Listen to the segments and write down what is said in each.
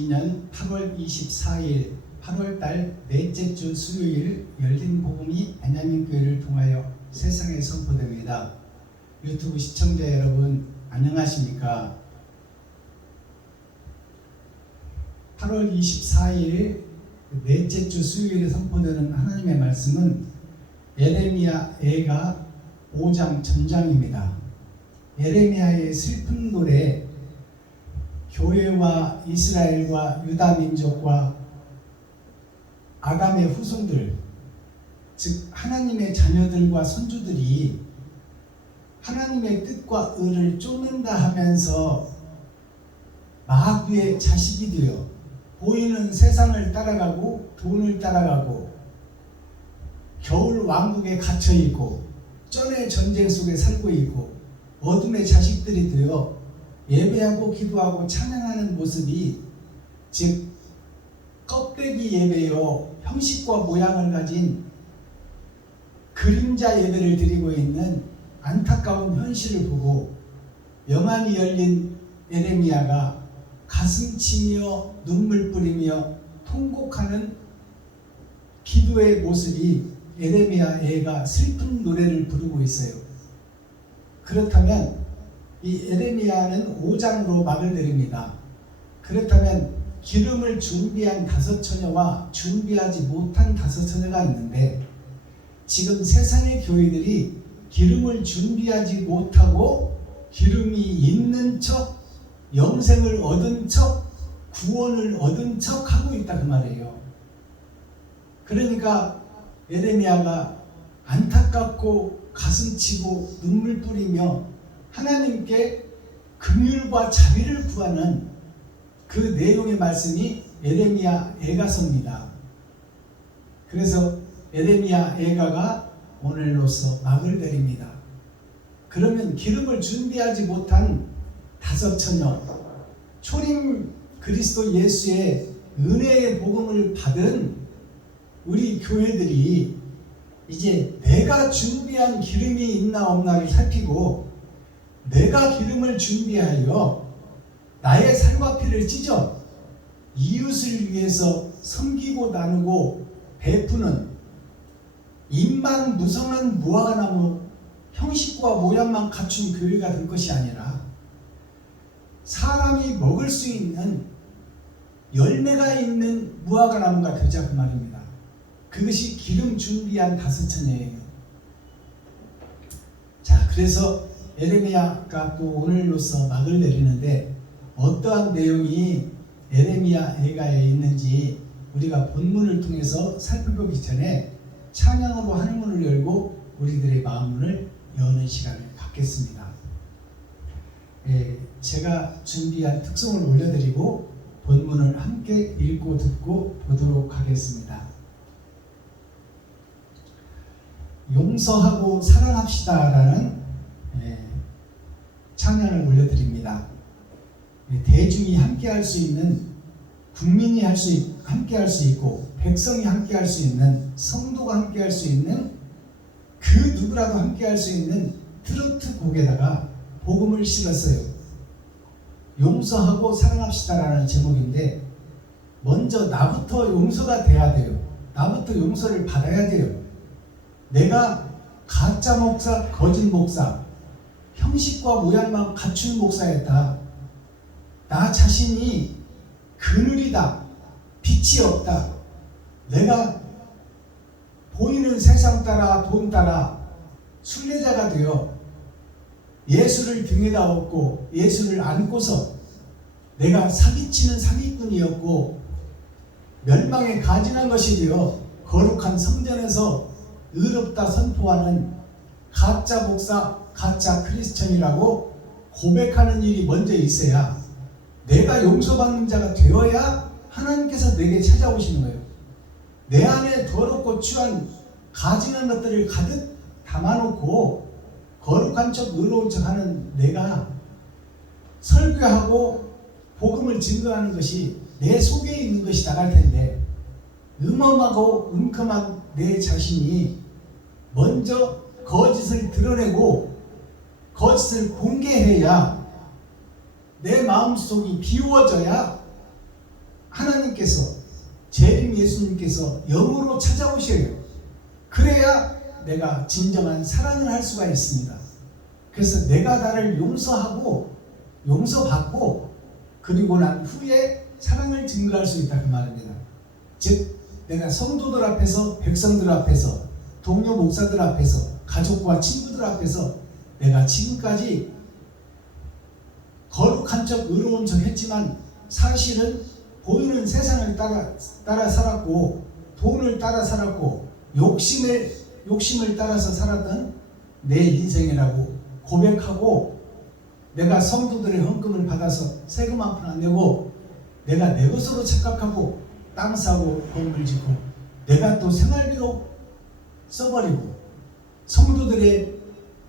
2022년 8월 24일 8월달 넷째 주 수요일 열린 복음이 안양민교회를 통하여 세상에 선포됩니다. 유튜브 시청자 여러분 안녕하십니까? 8월 24일 넷째 주 수요일에 선포되는 하나님의 말씀은 예레미야 애가 5장 전장입니다. 예레미야의 슬픈 노래, 교회와 이스라엘과 유다 민족과 아담의 후손들, 즉 하나님의 자녀들과 선조들이 하나님의 뜻과 의를 쫓는다 하면서 마귀의 자식이 되어 보이는 세상을 따라가고 돈을 따라가고 겨울 왕국에 갇혀 있고 쩐의 전쟁 속에 살고 있고 어둠의 자식들이 되어 예배하고 기도하고 찬양하는 모습이, 즉 껍데기 예배요 형식과 모양을 가진 그림자 예배를 드리고 있는 안타까운 현실을 보고 영안이 열린 예레미야가 가슴 치며 눈물 뿌리며 통곡하는 기도의 모습이 예레미야 애가 슬픈 노래를 부르고 있어요. 그렇다면 이 예레미야는 5장으로 막을 내립니다. 그렇다면 기름을 준비한 5처녀와 준비하지 못한 5처녀가 있는데, 지금 세상의 교회들이 기름을 준비하지 못하고 기름이 있는 척, 영생을 얻은 척, 구원을 얻은 척 하고 있다 그 말이에요. 그러니까 예레미야가 안타깝고 가슴치고 눈물 뿌리며 하나님께 긍휼과 자비를 구하는 그 내용의 말씀이 예레미야 애가서입니다. 그래서 예레미야 애가가 오늘로서 막을 내립니다. 그러면 기름을 준비하지 못한 5처녀, 초림 그리스도 예수의 은혜의 복음을 받은 우리 교회들이 이제 내가 준비한 기름이 있나 없나를 살피고, 내가 기름을 준비하여 나의 살과 피를 찢어 이웃을 위해서 섬기고 나누고 베푸는 입만 무성한 무화과나무 형식과 모양만 갖춘 교회가 될 것이 아니라 사람이 먹을 수 있는 열매가 있는 무화과나무가 되자 그 말입니다. 그것이 기름 준비한 5처녀예요. 자, 그래서 예레미야가 또 오늘로서 막을 내리는데, 어떠한 내용이 예레미야 애가에 있는지 우리가 본문을 통해서 살펴보기 전에 찬양으로 하늘문을 열고 우리들의 마음문을 여는 시간을 갖겠습니다. 제가 준비한 특송을 올려드리고 본문을 함께 읽고 듣고 보도록 하겠습니다. 용서하고 사랑합시다라는 찬양을 올려드립니다. 대중이 함께할 수 있는, 국민이 함께할 수 있고 백성이 함께할 수 있는, 성도가 함께할 수 있는, 그 누구라도 함께할 수 있는 트로트 곡에다가 복음을 실었어요. 용서하고 사랑합시다라는 제목인데, 먼저 나부터 용서가 돼야 돼요. 나부터 용서를 받아야 돼요. 내가 가짜 목사, 거짓 목사, 형식과 모양만 갖춘 목사였다. 나 자신이 그늘이다. 빛이 없다. 내가 보이는 세상 따라 돈 따라 순례자가 되어 예수를 등에다 업고 예수를 안고서 내가 사기치는 사기꾼이었고 멸망에 가증한 것이 되어 거룩한 성전에서 의롭다 선포하는 가짜 목사, 가짜 크리스천이라고 고백하는 일이 먼저 있어야, 내가 용서받는 자가 되어야 하나님께서 내게 찾아오시는 거예요. 내 안에 더럽고 추한 가증한 것들을 가득 담아놓고 거룩한 척 의로운 척 하는 내가 설교하고 복음을 증거하는 것이 내 속에 있는 것이 나갈 텐데, 음험하고 은큼한 내 자신이 먼저 거짓을 드러내고 거짓을 공개해야 내 마음속이 비워져야 하나님께서 재림 예수님께서 영으로 찾아오셔요. 그래야 내가 진정한 사랑을 할 수가 있습니다. 그래서 내가 나를 용서하고 용서받고 그리고 난 후에 사랑을 증거할 수 있다 그 말입니다. 즉 내가 성도들 앞에서 백성들 앞에서 동료 목사들 앞에서 가족과 친구들 앞에서 내가 지금까지 거룩한 척 의로운 척 했지만 사실은 보이는 세상을 따라 살았고 돈을 따라 살았고 욕심을 따라서 살았던 내 인생이라고 고백하고 내가 성도들의 헌금을 받아서 세금 한 푼 안 내고 내가 내 것으로 착각하고 땅 사고 건물 짓고 내가 또 생활비로 써버리고 성도들의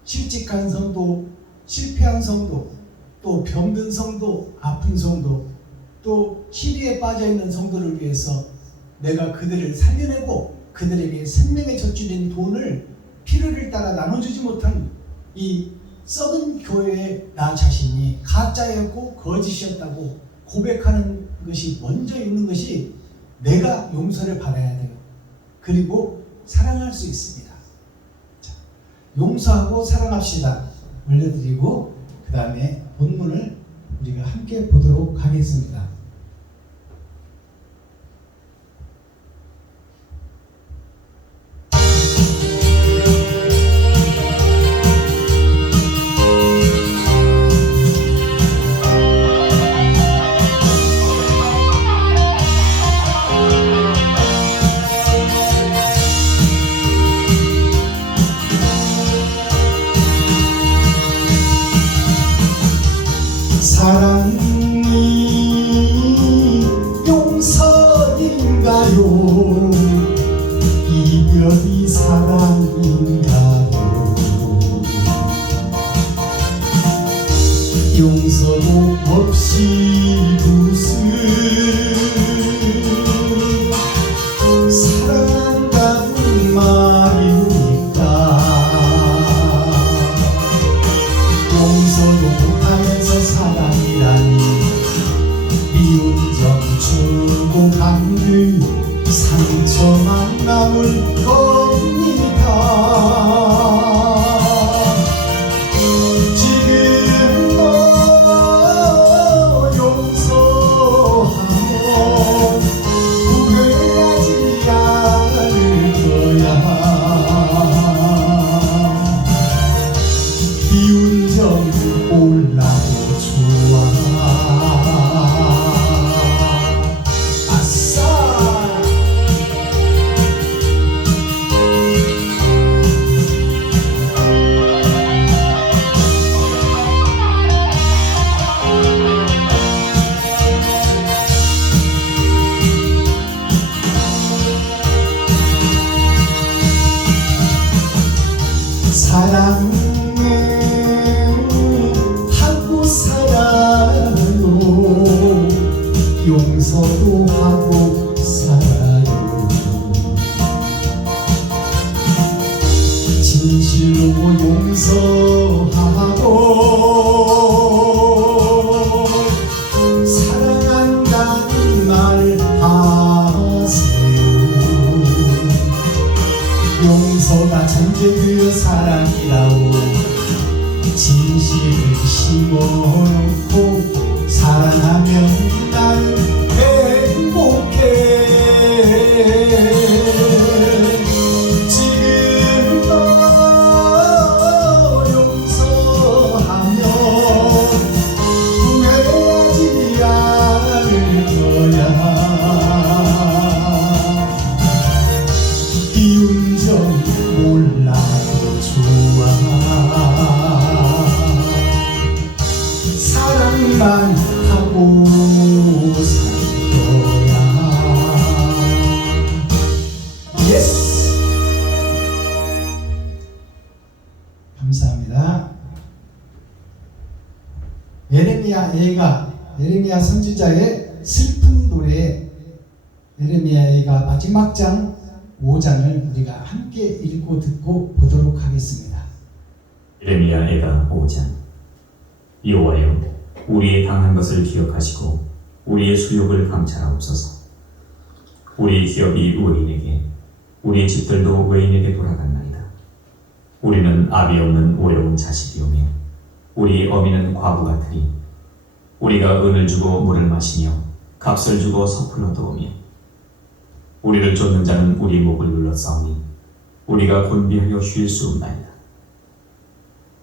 실직한 성도, 실패한 성도, 또 병든 성도, 아픈 성도, 또 시리에 빠져있는 성도를 위해서 내가 그들을 살려내고 그들에게 생명의 젖줄인 돈을 필요를 따라 나눠주지 못한 이 썩은 교회의 나 자신이 가짜였고 거짓이었다고 고백하는 것이 먼저 있는 것이 내가 용서를 받아야 돼요. 그리고 사랑할 수 있습니다. 자, 용서하고 사랑합시다 올려드리고 그 다음에 본문을 우리가 함께 보도록 하겠습니다. 사랑이 용서인가요? 이별이 사랑인가요? 용서도 없이 무슨 사랑한다는 말입니까? 용서도 못하면서 사랑이라니 미운 점 주고 받는 상처만 남을 겁니다. 지금 너 용서하면 후회하지 않을 거야. 미운 점 몰라도 좋아. 아싸! 사랑은 하고 살아요. 용서도 하고 살아요. 진실로 용서하고 사랑한다는 말 하세요. 용서가 전제되어 사랑이라오. 진실을 심어놓고 사랑하면 나는 행복해. 지금 너 용서하면 후회하지 않을 거야. 미운 점 몰라도 좋아. 사랑만 하고 살 거야. 예스! 감사합니다. 예레미야 선지자의 슬픈 노래 예레미야가 마지막 장 5장을 우리가 함께 읽고 듣고 보도록 하겠습니다. 예레미야 애가 5장. 여호와여, 우리의 당한 것을 기억하시고 우리의 수욕을 감찰하옵소서. 우리 기업이 외인에게, 우리 집들도 외인에게 돌아갔나이다. 우리는 아비 없는 외로운 자식이오며 우리 어미는 과부 같으니 우리가 은을 주고 물을 마시며 값을 주고 섣불러 도우며 우리를 쫓는 자는 우리 목을 눌러싸우니 우리가 곤비하여 쉴 수 없나이다.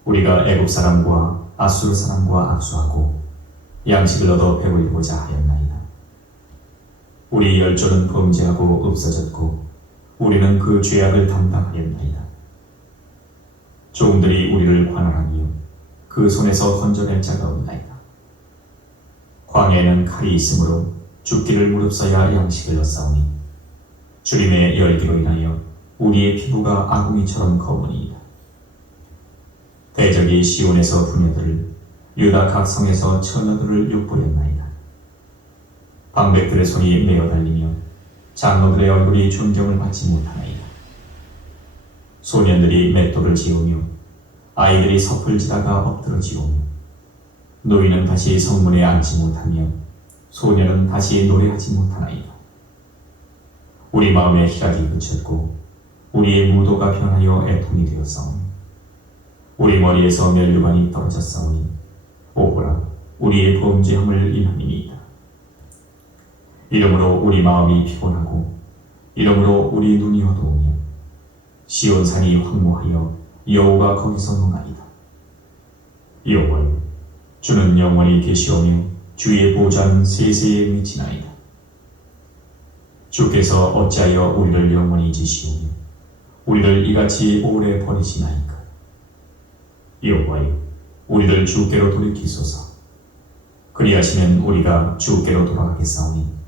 우리가 애굽 사람과 아수르 사람과 악수하고 양식을 얻어 배불리고자 하였나이다. 우리 열조는 범죄하고 없어졌고 우리는 그 죄악을 담당하였나이다. 종들이 우리를 관할하며 그 손에서 건져낼 자가 없나이다. 광야에는 칼이 있으므로 죽기를 무릅써야 양식을 얻사오니 주림의 열기로 인하여 우리의 피부가 아궁이처럼 검으니이다. 대적이 시온에서 부녀들을, 유다 각 성에서 처녀들을 욕보였나이다. 방백들의 손이 메어 달리며 장로들의 얼굴이 존경을 받지 못하나이다. 소년들이 맷돌을 지우며 아이들이 섣불지다가 엎드러지오며 노인은 다시 성문에 앉지 못하며 소년은 다시 노래하지 못하나이다. 우리 마음에 희락이 그쳤고 우리의 무도가 변하여 애통이 되었사오니 우리 머리에서 면류관이 떨어졌사오니 오호라 우리의 범죄함을 인함이니이다. 이러므로 우리 마음이 피곤하고 이러므로 우리 눈이 어두우며 시온산이 황무하여 여호가 거기서 농하리다. 여호와여, 주는 영원히 계시오며 주의 보좌는 세세에 미치나이다. 주께서 어찌하여 우리를 영원히 지시오며 우리를 이같이 오래 버리시나이까. 여호와여, 우리를 주께로 돌이키소서. 그리하시면 우리가 주께로 돌아가겠사오니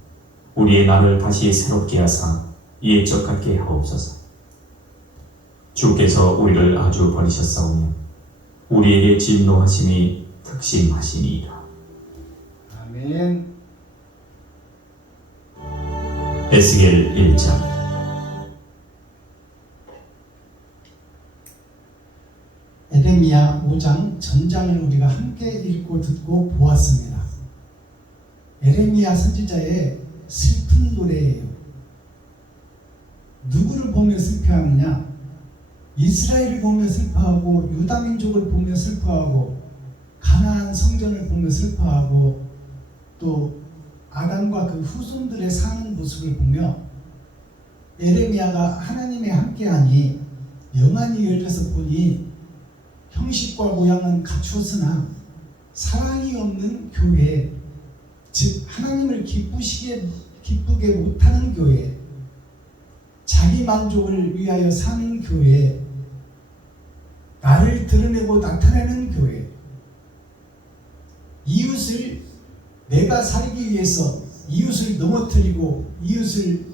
우리의 날을 다시 새롭게 하사 옛적 같게 하옵소서. 주께서 우리를 아주 버리셨사오며 우리에게 진노하심이 특심하시니이다. 아멘. 에스겔 1장. 에레미야 5장 전장을 우리가 함께 읽고 듣고 보았습니다. 에레미야 선지자의 슬픈 노래예요. 누구를 보며 슬퍼하느냐? 이스라엘을 보며 슬퍼하고 유다 민족을 보며 슬퍼하고 가나안 성전을 보며 슬퍼하고 또 아담과 그 후손들의 사는 모습을 보며 에레미야가 하나님의 함께하니 영안이 열려서 보니 형식과 모양은 갖추었으나 사랑이 없는 교회, 즉 하나님을 기쁘게 못하는 교회, 자기 만족을 위하여 사는 교회, 나를 드러내고 나타내는 교회, 이웃을 내가 살기 위해서 이웃을 넘어뜨리고 이웃을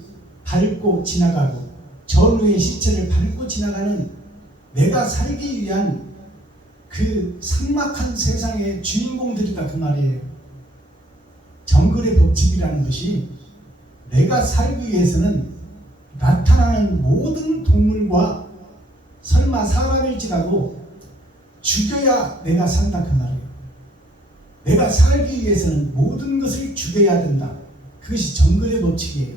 밟고 지나가고 전우의 시체를 밟고 지나가는 내가 살기 위한 그 삭막한 세상의 주인공들이다 그 말이에요. 정글의 법칙이라는 것이 내가 살기 위해서는 나타나는 모든 동물과 설마 사람일지라도 죽여야 내가 산다 그 말이에요. 내가 살기 위해서는 모든 것을 죽여야 된다. 그것이 정글의 법칙이에요.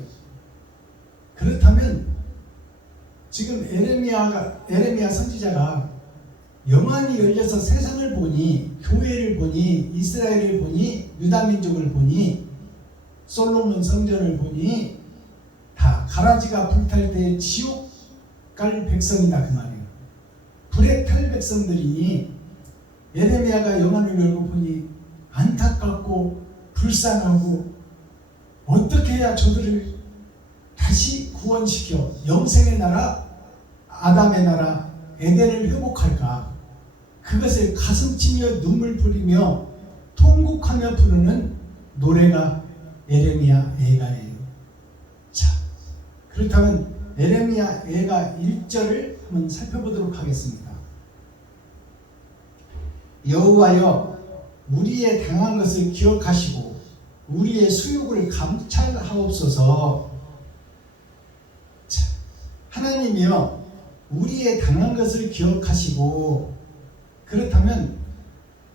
그렇다면 지금 에레미야 선지자가 영안이 열려서 세상을 보니, 교회를 보니, 이스라엘을 보니, 유다 민족을 보니, 솔로몬 성전을 보니 다 가라지가 불탈 때 지옥 갈 백성이다 그 말이에요. 불에 탈 백성들이니 에레미야가 영안을 열고 보니 안타깝고 불쌍하고 어떻게 해야 저들을 다시 구원시켜 영생의 나라, 아담의 나라, 에덴을 회복할까? 그것을 가슴치며 눈물 뿌리며 통곡하며 부르는 노래가 에레미야 애가예요. 자, 그렇다면 에레미야 애가 1절을 한번 살펴보도록 하겠습니다. 여호와여, 우리의 당한 것을 기억하시고 우리의 수욕을 감찰하옵소서. 자, 하나님이여, 우리의 당한 것을 기억하시고, 그렇다면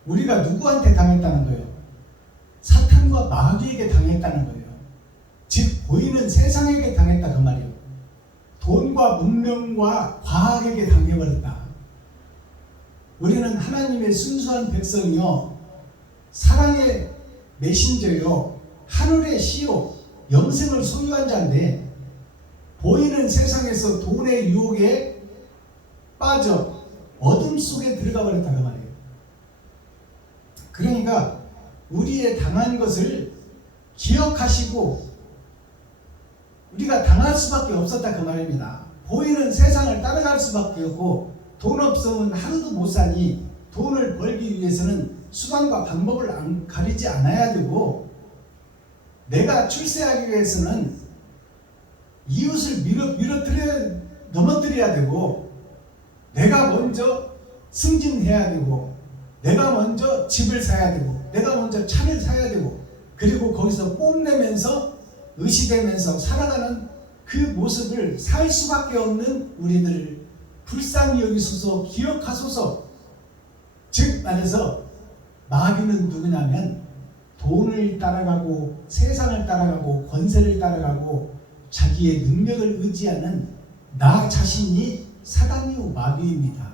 우리가 누구한테 당했다는 거예요? 사탄과 마귀에게 당했다는 거예요. 즉 보이는 세상에게 당했다 그 말이에요. 돈과 문명과 과학에게 당해버렸다. 우리는 하나님의 순수한 백성이요, 사랑의 메신저요, 하늘의 씨요, 영생을 소유한 자인데 보이는 세상에서 돈의 유혹에 빠져 어둠 속에 들어가 버렸다 그 말이에요. 그러니까 우리의 당한 것을 기억하시고 우리가 당할 수밖에 없었다 그 말입니다. 보이는 세상을 따라갈 수밖에 없고, 돈 없으면 하루도 못 사니 돈을 벌기 위해서는 수단과 방법을 가리지 않아야 되고, 내가 출세하기 위해서는 이웃을 넘어뜨려야 되고, 내가 먼저 승진해야 되고, 내가 먼저 집을 사야 되고, 내가 먼저 차를 사야 되고, 그리고 거기서 뽐내면서 의시되면서 살아가는 그 모습을 살 수밖에 없는 우리들을 불쌍히 여기소서, 기억하소서. 즉 말해서 마귀는 누구냐면 돈을 따라가고 세상을 따라가고 권세를 따라가고 자기의 능력을 의지하는 나 자신이 사단이요 마귀입니다.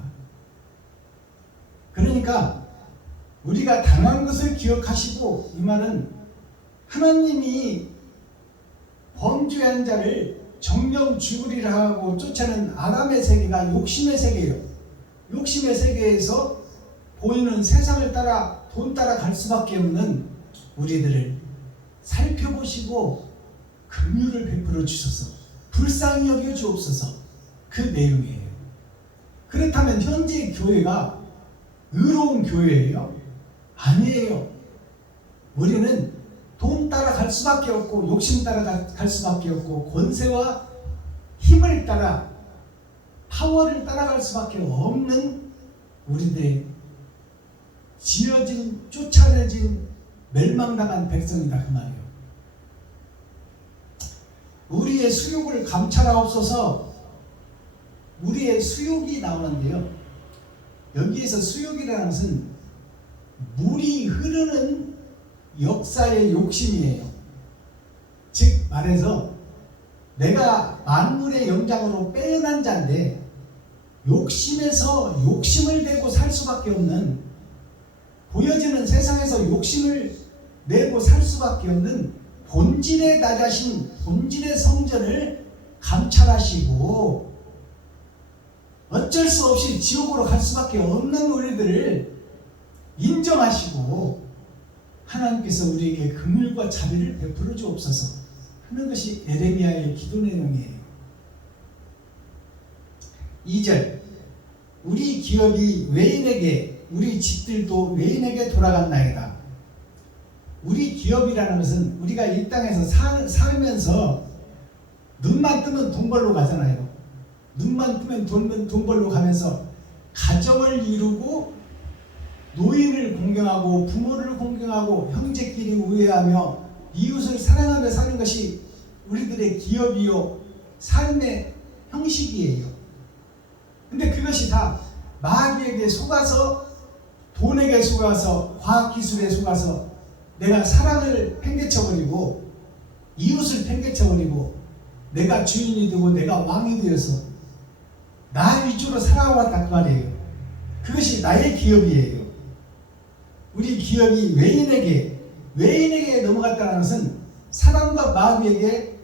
그러니까 우리가 당한 것을 기억하시고, 이 말은 하나님이 범죄한 자를 정령 죽으리라 하고 쫓아낸 아담의 세계가 욕심의 세계예요. 욕심의 세계에서 보이는 세상을 따라 돈 따라 갈 수밖에 없는 우리들을 살펴보시고 긍휼을 베풀어 주셔서 불쌍히 여겨 주옵소서, 그 내용이에요. 그렇다면 현재 교회가 의로운 교회예요? 아니에요. 우리는 돈 따라갈 수밖에 없고, 욕심 따라갈 수밖에 없고, 권세와 힘을 따라, 파워를 따라갈 수밖에 없는 우리들의 지어진, 쫓아내진, 멸망당한 백성이다 그 말이에요. 우리의 수욕을 감찰하옵소서. 우리의 수욕이 나오는데요, 여기에서 수욕이라는 것은 물이 흐르는 역사의 욕심이에요. 즉 말해서 내가 만물의 영장으로 빼어난 자인데 욕심에서 욕심을 내고 살 수밖에 없는, 보여지는 세상에서 욕심을 내고 살 수밖에 없는 본질의 나 자신, 본질의 성전을 감찰하시고 어쩔 수 없이 지옥으로 갈 수밖에 없는 우리들을 인정하시고 하나님께서 우리에게 긍휼과 자비를 베풀어 주옵소서 하는 것이 에레미야의 기도 내용이에요. 2절, 우리 기업이 외인에게, 우리 집들도 외인에게 돌아갔나이다. 우리 기업이라는 것은 우리가 이 땅에서 살면서 눈만 뜨면 돈 벌러 가잖아요. 눈만 뜨면 돈 벌러 가면서 가정을 이루고 노인을 공경하고 부모를 공경하고 형제끼리 우애하며 이웃을 사랑하며 사는 것이 우리들의 기업이요 삶의 형식이에요. 근데 그것이 다 마귀에게 속아서, 돈에게 속아서, 과학기술에 속아서 내가 사랑을 팽개쳐버리고 이웃을 팽개쳐버리고 내가 주인이 되고 내가 왕이 되어서 나 위주로 살아왔단 말이에요. 그것이 나의 기업이에요. 우리 기업이 외인에게 넘어갔다는 것은 사람과 마귀에게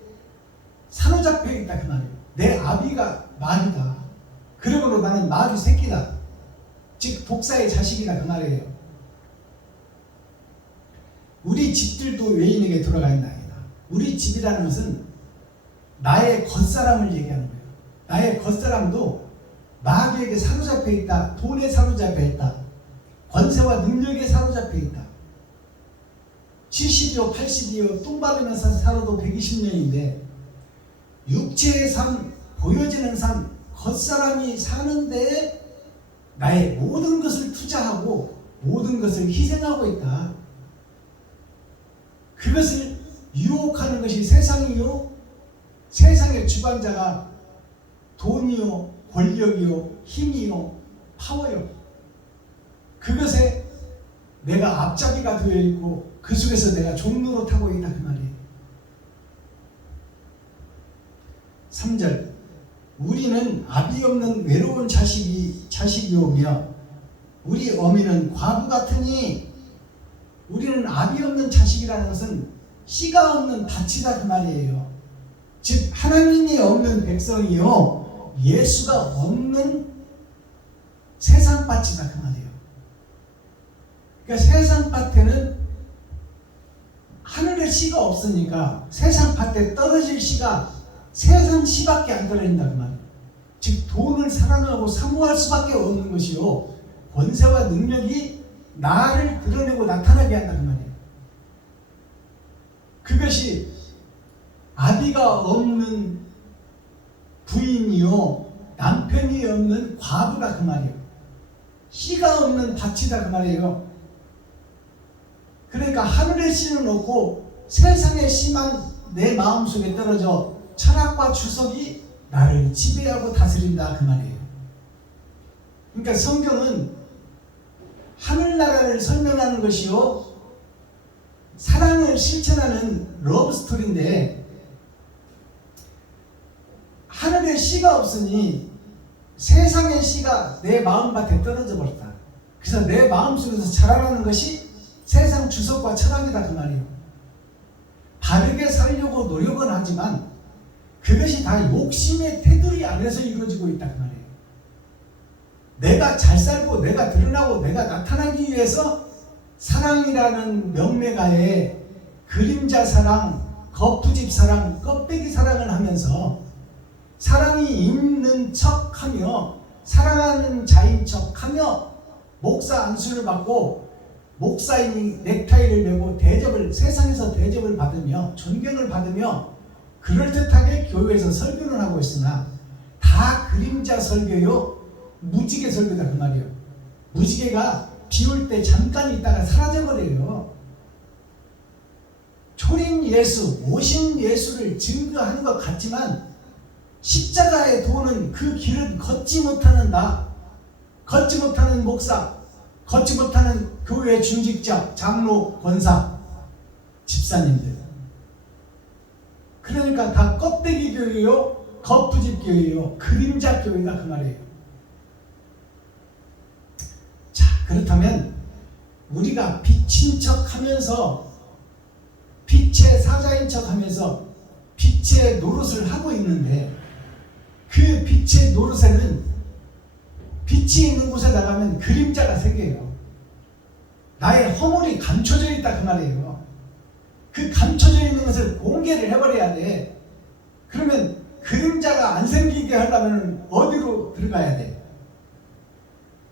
사로잡혀 있다 그 말이에요. 내 아비가 마귀다. 그러므로 나는 마귀 새끼다. 즉 독사의 자식이다 그 말이에요. 우리 집들도 외인에게 돌아가 있나이다. 우리 집이라는 것은 나의 겉사람을 얘기하는 거예요. 나의 겉사람도 마귀에게 사로잡혀 있다. 돈에 사로잡혀 있다. 권세와 능력에 사로잡혀 있다. 70이요 80이요 똥 바르면서 살아도 120년인데 육체의 삶, 보여지는 삶, 겉사람이 사는데 나의 모든 것을 투자하고 모든 것을 희생하고 있다. 그것을 유혹하는 것이 세상이요, 세상의 주관자가 돈이요, 권력이요, 힘이요, 파워요. 그것에 내가 앞잡이가 되어 있고 그 속에서 내가 종로로 타고 있다 그 말이에요. 3절 우리는 아비 없는 외로운 자식이오며 우리 어미는 과부 같으니 우리는 아비 없는 자식이라는 것은 씨가 없는 밭이다 그 말이에요. 즉 하나님이 없는 백성이요 예수가 없는 세상 밭이다 그 말이에요. 그러니까 세상 밭에는 하늘의 씨가 없으니까 세상 밭에 떨어질 씨가 세상 씨밖에 안 떨어진다 그 말이에요. 즉 돈을 사랑하고 사모할 수밖에 없는 것이요 권세와 능력이 나를 드러내고 나타나게 한다 그 말이에요. 그것이 아비가 없는 부인이요 남편이 없는 과부다 그 말이에요. 씨가 없는 밭이다 그 말이에요. 그러니까 하늘의 씨는 없고 세상의 씨만 내 마음속에 떨어져 철학과 주석이 나를 지배하고 다스린다 그 말이에요. 그러니까 성경은 하늘나라를 설명하는 것이요 사랑을 실천하는 러브스토리인데 하늘의 씨가 없으니 세상의 씨가 내 마음밭에 떨어져 버렸다. 그래서 내 마음속에서 자라나는 것이 세상 주석과 철학이다 그 말이에요. 바르게 살려고 노력은 하지만 그것이 다 욕심의 테두리 안에서 이루어지고 있다 그 말이에요. 내가 잘 살고 내가 드러나고 내가 나타나기 위해서 사랑이라는 명맥하에 그림자 사랑, 거푸집 사랑, 껍데기 사랑을 하면서 사랑이 있는 척하며 사랑하는 자인 척하며 목사 안수를 받고 목사인이 넥타이를 메고 대접을 세상에서 대접을 받으며 존경을 받으며 그럴듯하게 교회에서 설교를 하고 있으나 다 그림자 설교요 무지개 설교다 그 말이에요. 무지개가 비 올 때 잠깐 있다가 사라져버려요. 초림 예수, 오신 예수를 증거하는 것 같지만 십자가에 도는 그 길은 걷지 못하는 나, 걷지 못하는 목사, 걷지 못하는 교회 중직자, 장로, 권사, 집사님들. 그러니까 다 껍데기 교회요, 거푸집 교회요, 그림자 교회다 그 말이에요. 자, 그렇다면 우리가 빛인 척하면서 빛의 사자인 척하면서 빛의 노릇을 하고 있는데 그 빛의 노릇에는 빛이 있는 곳에 나가면 그림자가 생겨요. 나의 허물이 감춰져 있다 그 말이에요. 그 감춰져 있는 것을 공개를 해버려야 돼. 그러면 그림자가 안 생기게 하려면 어디로 들어가야 돼?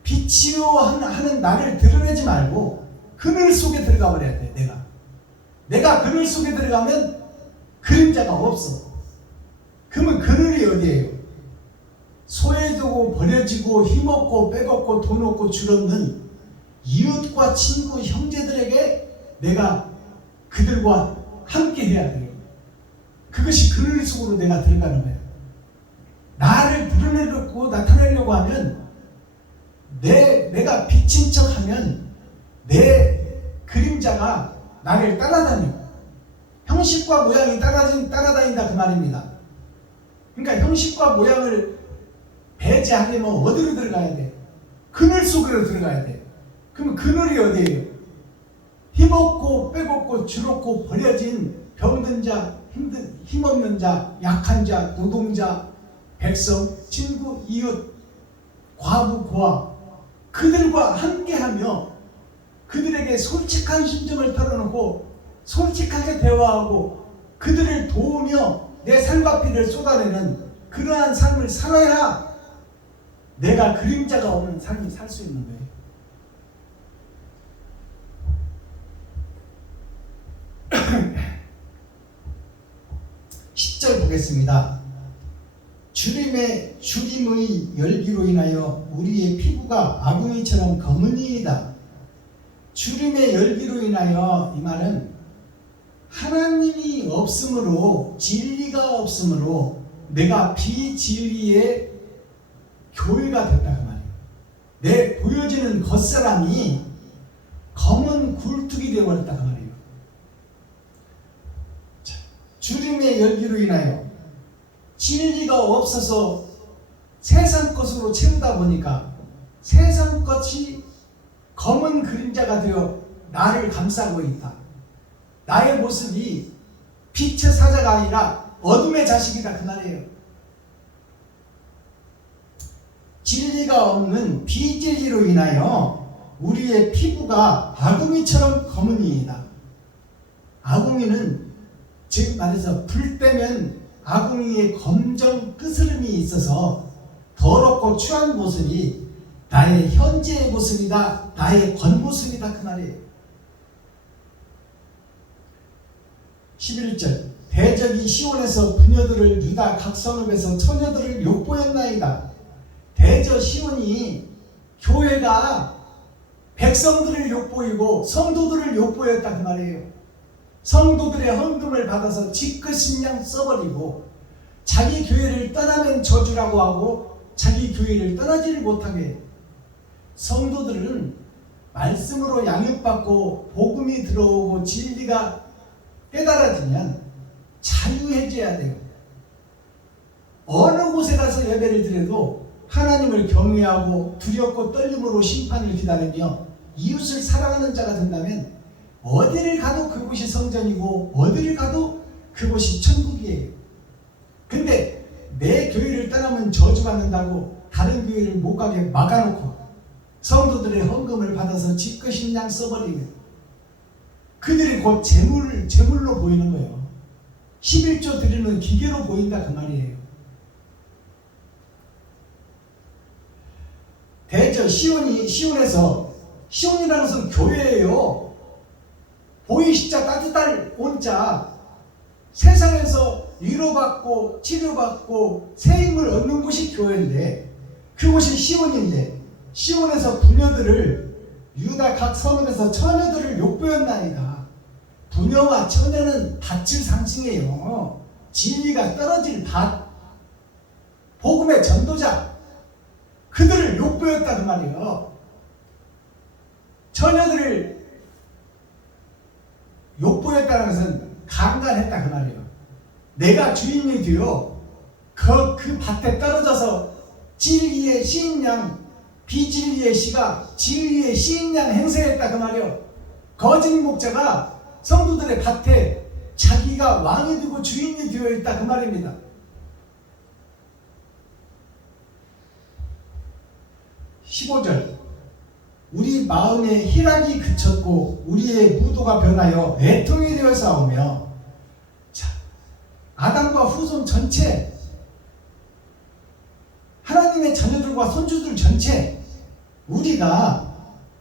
빛이요 하는 나를 드러내지 말고 그늘 속에 들어가 버려야 돼. 내가 그늘 속에 들어가면 그림자가 없어. 그러면 그늘이 어디예요? 소외되고 버려지고 힘없고 빼먹고 돈 없고 줄없는 이웃과 친구 형제들에게 내가 그들과 함께 해야 돼요. 그것이 그늘 속으로 내가 들어가는 거예요. 나를 드러내려고 나타내려고 하면 내가 비친 척하면 내 그림자가 나를 따라다녀. 형식과 모양이 따라다닌다 그 말입니다. 그러니까 형식과 모양을 배제하려면 어디로 들어가야 돼? 그늘 속으로 들어가야 돼. 그럼 그늘이 어디예요? 힘없고 빼먹고 줄없고 버려진 병든 자, 힘없는 자, 약한 자, 노동자, 백성, 친구, 이웃, 과부, 고아 그들과 함께하며 그들에게 솔직한 심정을 털어놓고 솔직하게 대화하고 그들을 도우며 내 삶과 피를 쏟아내는 그러한 삶을 살아야 내가 그림자가 없는 삶을 살 수 있는 거예요. 10절 보겠습니다. 주림의 열기로 인하여 우리의 피부가 아궁이처럼 검은이이다. 주림의 열기로 인하여 이 말은 하나님이 없으므로 진리가 없으므로 내가 비진리의 교회가 됐다 그 말이에요. 내 보여지는 겉사람이 검은 굴뚝이 되어버렸다 그 말이에요. 주림의 열기로 인하여 진리가 없어서 세상 것으로 채우다 보니까 세상 것이 검은 그림자가 되어 나를 감싸고 있다. 나의 모습이 빛의 사자가 아니라 어둠의 자식이다 그 말이에요. 진리가 없는 비진리로 인하여 우리의 피부가 아궁이처럼 검은이다. 아궁이는 즉 말해서 불 때면 아궁이에 검정 끄스름이 있어서 더럽고 추한 모습이 나의 현재의 모습이다. 나의 겉모습이다 그 말이에요. 11절 대적이 시온에서 부녀들을 유다 각 성읍에서 처녀들을 욕보였나이다. 대저 시온이 교회가 백성들을 욕보이고 성도들을 욕보였다 그 말이에요. 성도들의 헌금을 받아서 지긋신양 써버리고 자기 교회를 떠나면 저주라고 하고 자기 교회를 떠나지를 못하게 해요. 성도들은 말씀으로 양육받고 복음이 들어오고 진리가 깨달아지면 자유해져야 돼요. 어느 곳에 가서 예배를 드려도 하나님을 경외하고 두렵고 떨림으로 심판을 기다리며 이웃을 사랑하는 자가 된다면 어디를 가도 그곳이 성전이고 어디를 가도 그곳이 천국이에요. 근데 내 교회를 떠나면 저주받는다고 다른 교회를 못 가게 막아놓고 성도들의 헌금을 받아서 지긋신양 써버리면 그들이 곧 재물로 보이는 거예요. 11조 드리는 기계로 보인다 그 말이에요. 대저 시온에서 시온이라는 것은 교회예요. 보이 십자 따뜻할 온자 세상에서 위로받고 치료받고 세임을 얻는 곳이 교회인데 그곳이 시온인데 시온에서 부녀들을 유다 각 성읍에서 처녀들을 욕보였나이다. 부녀와 처녀는 밭을 상징해요. 진리가 떨어질 밭, 복음의 전도자, 그들을 욕보였다 그 말이에요. 처녀들을 욕보였다는 것은 강간했다 그 말이에요. 내가 주인이 되어 그 밭에 떨어져서 진리의 시인양, 비진리의 시가 진리의 시인양 행세했다 그 말이에요. 거짓 목자가 성도들의 밭에 자기가 왕이 되고 주인이 되어 있다 그 말입니다. 15절 우리 마음의 희락이 그쳤고 우리의 무도가 변하여 애통이 되어 싸우며 아담과 후손 전체 하나님의 자녀들과 손주들 전체 우리가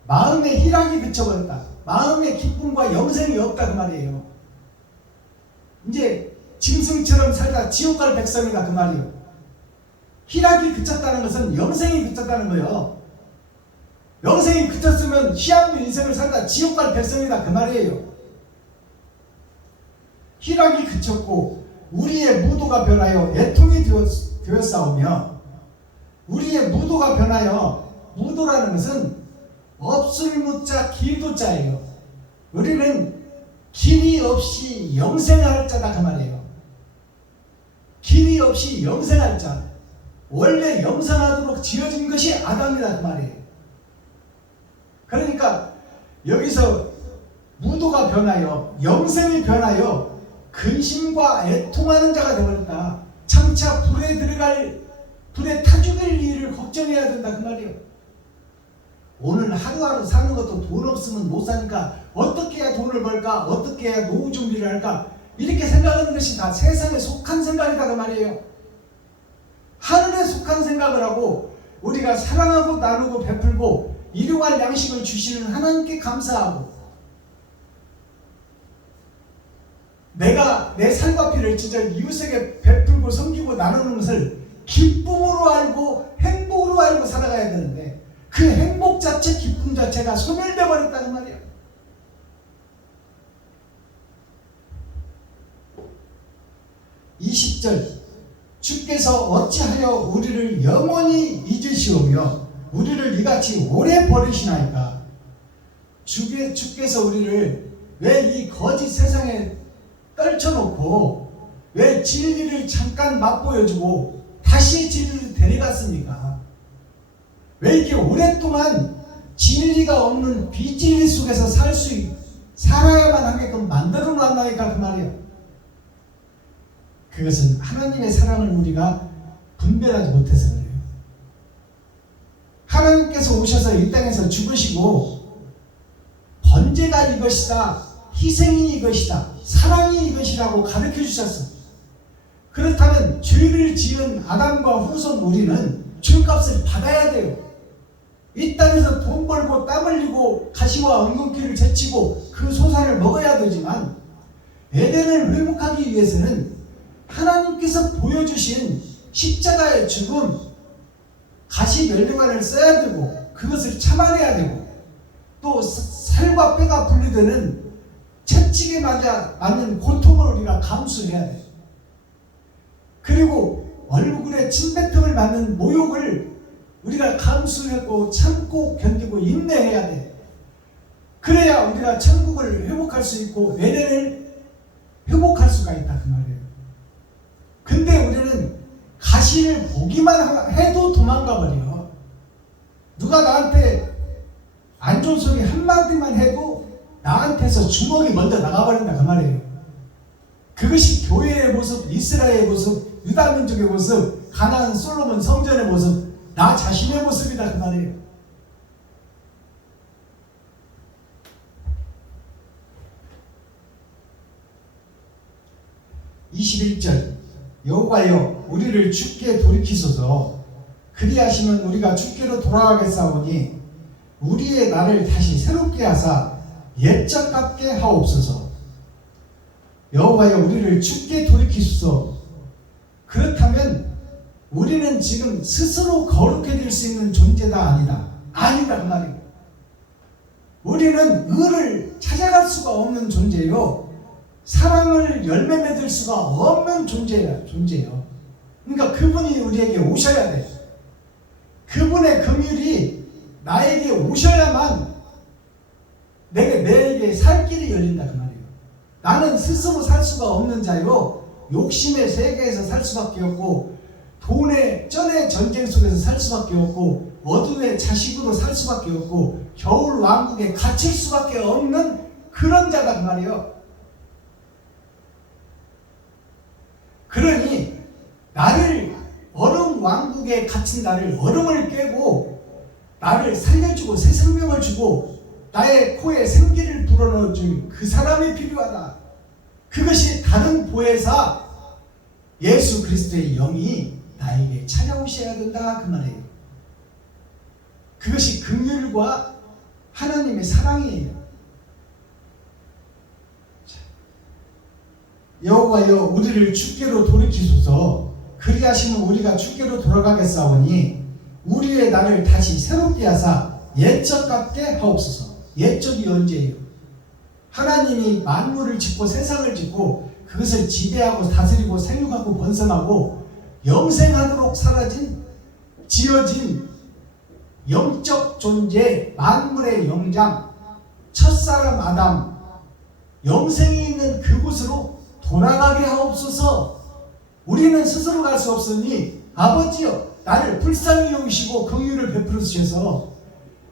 마음의 희락이 그쳐버렸다. 마음의 기쁨과 영생이 없다 그 말이에요. 이제 짐승처럼 살다 지옥 갈 백성이다 그 말이에요. 희락이 그쳤다는 것은 영생이 그쳤다는 거예요. 영생이 그쳤으면 희한도 인생을 살다 지옥 갈 백성이다 그 말이에요. 희락이 그쳤고 우리의 무도가 변하여 애통이 되었사오며 우리의 무도가 변하여 무도라는 것은 없을 무자 길도자예요. 우리는 길이 없이 영생할 자다 그 말이에요. 길이 없이 영생할 자. 원래 영생하도록 지어진 것이 아담이다 그 말이에요. 그러니까 여기서 무도가 변하여 영생이 변하여 근심과 애통하는 자가 되어버렸다. 장차 불에 타 죽일 일을 걱정해야 된다 그 말이에요. 오늘 하루하루 사는 것도 돈 없으면 못 사니까 어떻게 해야 돈을 벌까? 어떻게 해야 노후 준비를 할까? 이렇게 생각하는 것이 다 세상에 속한 생각이다 그 말이에요. 하늘에 속한 생각을 하고 우리가 사랑하고 나누고 베풀고 일용할 양식을 주시는 하나님께 감사하고 내가 내 살과 피를 진짜 이웃에게 베풀고 섬기고 나누는 것을 기쁨으로 알고 행복으로 알고 살아가야 되는데 그 행복 자체 기쁨 자체가 소멸되어 버렸다는 말이야. (20절) 주께서 어찌하여 우리를 영원히 잊으시오며 우리를 이같이 오래 버리시나이까. 주께서 우리를 왜 이 거짓 세상에 떨쳐놓고 왜 진리를 잠깐 맛보여주고 다시 진리를 데려갔습니까? 왜 이렇게 오랫동안 진리가 없는 비진리 속에서 살아야만 하게끔 만들어 놨나이까 그 말이에요. 그것은 하나님의 사랑을 우리가 분별하지 못해서 그래요. 하나님께서 오셔서 이 땅에서 죽으시고 번제가 이것이다, 희생이 이것이다, 사랑이 이것이라고 가르쳐 주셨어. 그렇다면 죄를 지은 아담과 후손 우리는 죄값을 받아야 돼요. 이 땅에서 돈 벌고 땀 흘리고 가시와 엉겅퀴를 제치고 그 소산을 먹어야 되지만 에덴을 회복하기 위해서는 하나님께서 보여주신 십자가의 죽음, 가시 면류관을 써야 되고 그것을 참아내야 되고 또 살과 뼈가 분리되는 채찍에 맞는 고통을 우리가 감수해야 돼요. 그리고 얼굴에 침뱉음을 맞는 모욕을 우리가 감수하고 참고 견디고 인내해야 돼. 그래야 우리가 천국을 회복할 수 있고 에덴을 회복할 수가 있다 그 말이에요. 근데 우리는 가시를 보기만 해도 도망가 버려. 누가 나한테 안 좋은 소리 한마디만 해도 나한테서 주먹이 먼저 나가버린다 그 말이에요. 그것이 교회의 모습, 이스라엘의 모습, 유다민족의 모습, 가나안 솔로몬 성전의 모습, 나 자신의 모습이다 그 말이에요. (21절) 여호와여 우리를 주께 돌이키소서. 그리하시면 우리가 주께로 돌아가겠사오니 우리의 날을 다시 새롭게 하사 옛적 같게 하옵소서. 여호와여 우리를 주께 돌이키소서. 그렇다면 우리는 지금 스스로 거룩해질 수 있는 존재다 아니다 그 말이에요. 우리는 의를 찾아갈 수가 없는 존재요, 사랑을 열매 맺을 수가 없는 존재예요. 그러니까 그분이 우리에게 오셔야 돼. 그분의 긍휼이 나에게 오셔야만 내게 살 길이 열린다 그 말이에요. 나는 스스로 살 수가 없는 자요, 욕심의 세계에서 살 수밖에 없고 돈의 쩐의 전쟁 속에서 살 수밖에 없고 어둠의 자식으로 살 수밖에 없고 겨울 왕국에 갇힐 수밖에 없는 그런 자다 그 말이에요. 그러니 나를 얼음 왕국에 갇힌 나를 얼음을 깨고 나를 살려주고 새 생명을 주고 나의 코에 생기를 불어넣어줄 그 사람이 필요하다. 그것이 다른 보혜사 예수 그리스도의 영이 나에게 찾아오셔야 된다 그 말이에요. 그것이 긍휼과 하나님의 사랑이에요. 여호와여 우리를 주께로 돌이키소서. 그리하시면 우리가 주께로 돌아가겠사오니 우리의 날을 다시 새롭게 하사 옛적 같게 하옵소서. 옛적이 언제예요? 하나님이 만물을 짓고 세상을 짓고 그것을 지배하고 다스리고 생육하고 번성하고 영생하도록 지어진 영적 존재, 만물의 영장, 첫사람 아담, 영생이 있는 그곳으로 돌아가게 하옵소서. 우리는 스스로 갈 수 없으니 아버지여 나를 불쌍히 여기시고 긍휼을 베풀어 주셔서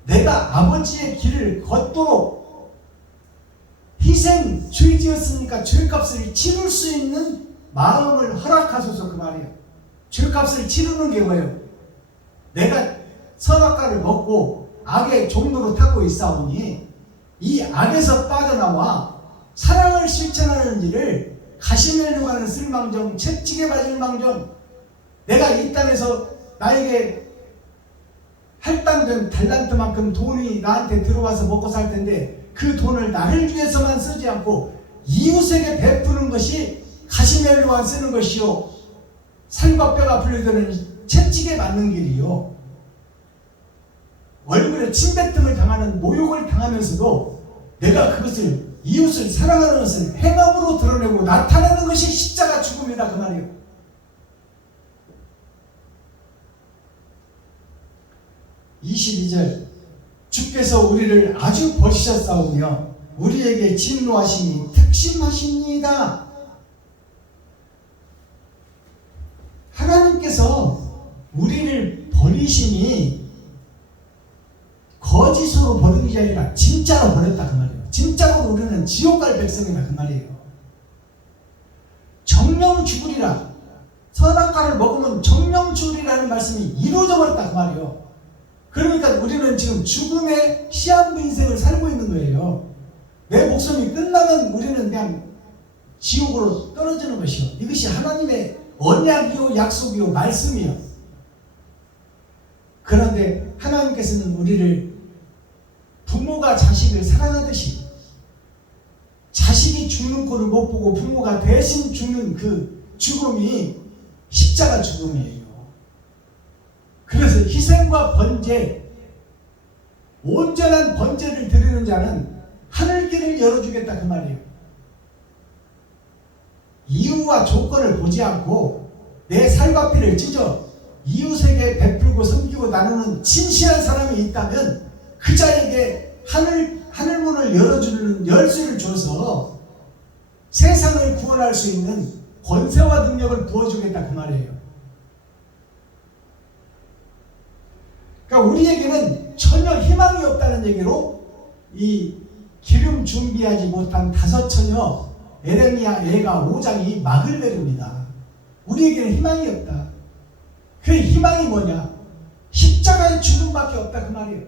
내가 아버지의 길을 걷도록 희생, 죄 지었으니까 죄값을 치를 수 있는 마음을 허락하소서 그 말이에요. 죄값을 치르는 게 뭐예요? 내가 선악과를 먹고 악의 종로로 타고 있사오니 이 악에서 빠져나와 사랑을 실천하는 일을 가시멜로 가는 쓸망정 채찍에 맞을 망정, 내가 이 땅에서 나에게 할당된 달란트만큼 돈이 나한테 들어와서 먹고 살 텐데 그 돈을 나를 위해서만 쓰지 않고 이웃에게 베푸는 것이 가시멜로만 쓰는 것이요, 살과 뼈가 분리되는 채찍에 맞는 길이요, 얼굴에 침뱉음을 당하는 모욕을 당하면서도 내가 그것을 이웃을 사랑하는 것을 행함으로 드러내고 나타내는 것이 십자가 죽음이다 그 말이에요. (22절) 주께서 우리를 아주 버리셨사오며 우리에게 진노하시니 특심하십니다. 하나님께서 우리를 버리시니 거짓으로 버리는 게 아니라 진짜로 버렸다 그 말이에요. 진짜로 우리는 지옥 갈 백성이다 그 말이에요. 정령 죽으리라. 선악과를 먹으면 정령 죽으리라는 말씀이 이루어져 버렸다 그 말이에요. 그러니까 우리는 지금 죽음의 시한부 인생을 살고 있는 거예요. 내 목숨이 끝나면 우리는 그냥 지옥으로 떨어지는 것이요. 이것이 하나님의 언약이요 약속이요 말씀이요. 그런데 하나님께서는 우리를 부모가 자식을 사랑하듯이 자식이 죽는 꼴을 못 보고 부모가 대신 죽는 그 죽음이 십자가 죽음이에요. 그래서 희생과 번제, 온전한 번제를 드리는 자는 하늘길을 열어주겠다 그 말이에요. 이유와 조건을 보지 않고 내 살과 피를 찢어 이웃에게 베풀고 섬기고 나누는 진실한 사람이 있다면 그 자에게 하늘문을 열어주는 열쇠를 줘서 세상을 구원할 수 있는 권세와 능력을 부어주겠다 그 말이에요. 그러니까 우리에게는 전혀 희망이 없다는 얘기로 이 기름 준비하지 못한 5 처녀 에레미야 애가 5장이 막을 내립니다. 우리에게는 희망이 없다. 그 희망이 뭐냐? 십자가의 죽음밖에 없다 그 말이에요.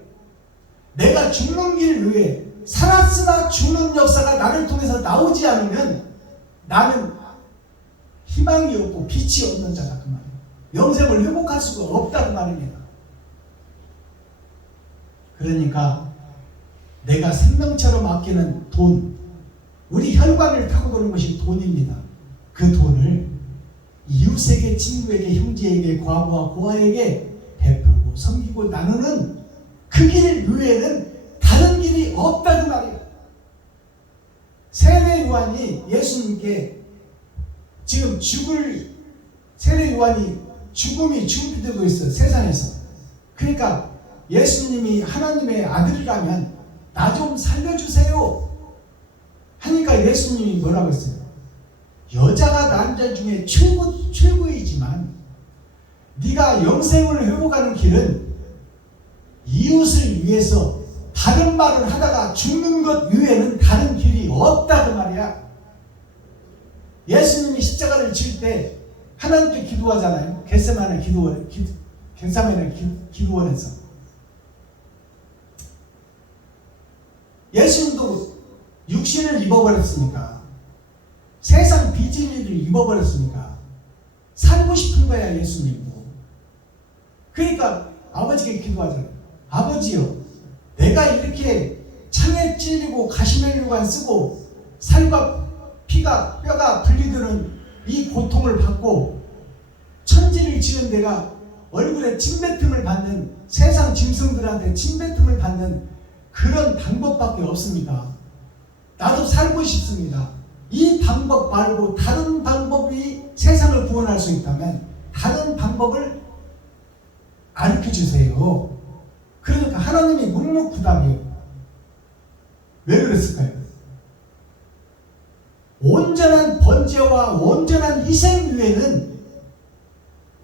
내가 죽는 길 위에 살았으나 죽는 역사가 나를 통해서 나오지 않으면 나는 희망이 없고 빛이 없는 자다 그 말이에요. 영생을 회복할 수가 없다 그 말입니다. 그러니까 내가 생명처럼 아끼는 돈, 우리 혈관을 타고 도는 것이 돈입니다. 그 돈을 이웃에게, 친구에게, 형제에게, 과부와 고아에게 베풀고 섬기고 나누는 그 길 외에는 다른 길이 없다 그 말이에요. 세례 요한이 예수님께 지금 세례 요한이 죽음이 준비되고 있어요. 세상에서. 그러니까 예수님이 하나님의 아들이라면 나 좀 살려주세요 하니까 예수님이 뭐라고 했어요? 여자가 남자 중에 최고이지만 네가 영생을 회복하는 길은 이웃을 위해서 다른 말을 하다가 죽는 것 이외에는 다른 길이 없다 그 말이야. 예수님이 십자가를 질 때 하나님께 기도하잖아요. 겟세마네 기도원에서. 예수님도 육신을 입어버렸으니까, 세상 비진리를 입어버렸으니까 살고 싶은 거야 예수님도. 그러니까 아버지께 기도하잖아요. 아버지요, 내가 이렇게 창에 찔리고 가시멜로가 쓰고 살과 피가 뼈가 분리되는 이 고통을 받고 천지를 지은 내가 얼굴에 침뱉음을 받는, 세상 짐승들한테 침뱉음을 받는 그런 방법밖에 없습니다. 나도 살고 싶습니다. 이 방법 말고 다른 방법이 세상을 구원할 수 있다면 다른 방법을 가르쳐 주세요. 그러니까 하나님이 묵묵부답이에요. 왜 그랬을까요? 온전한 번제와 온전한 희생 위에는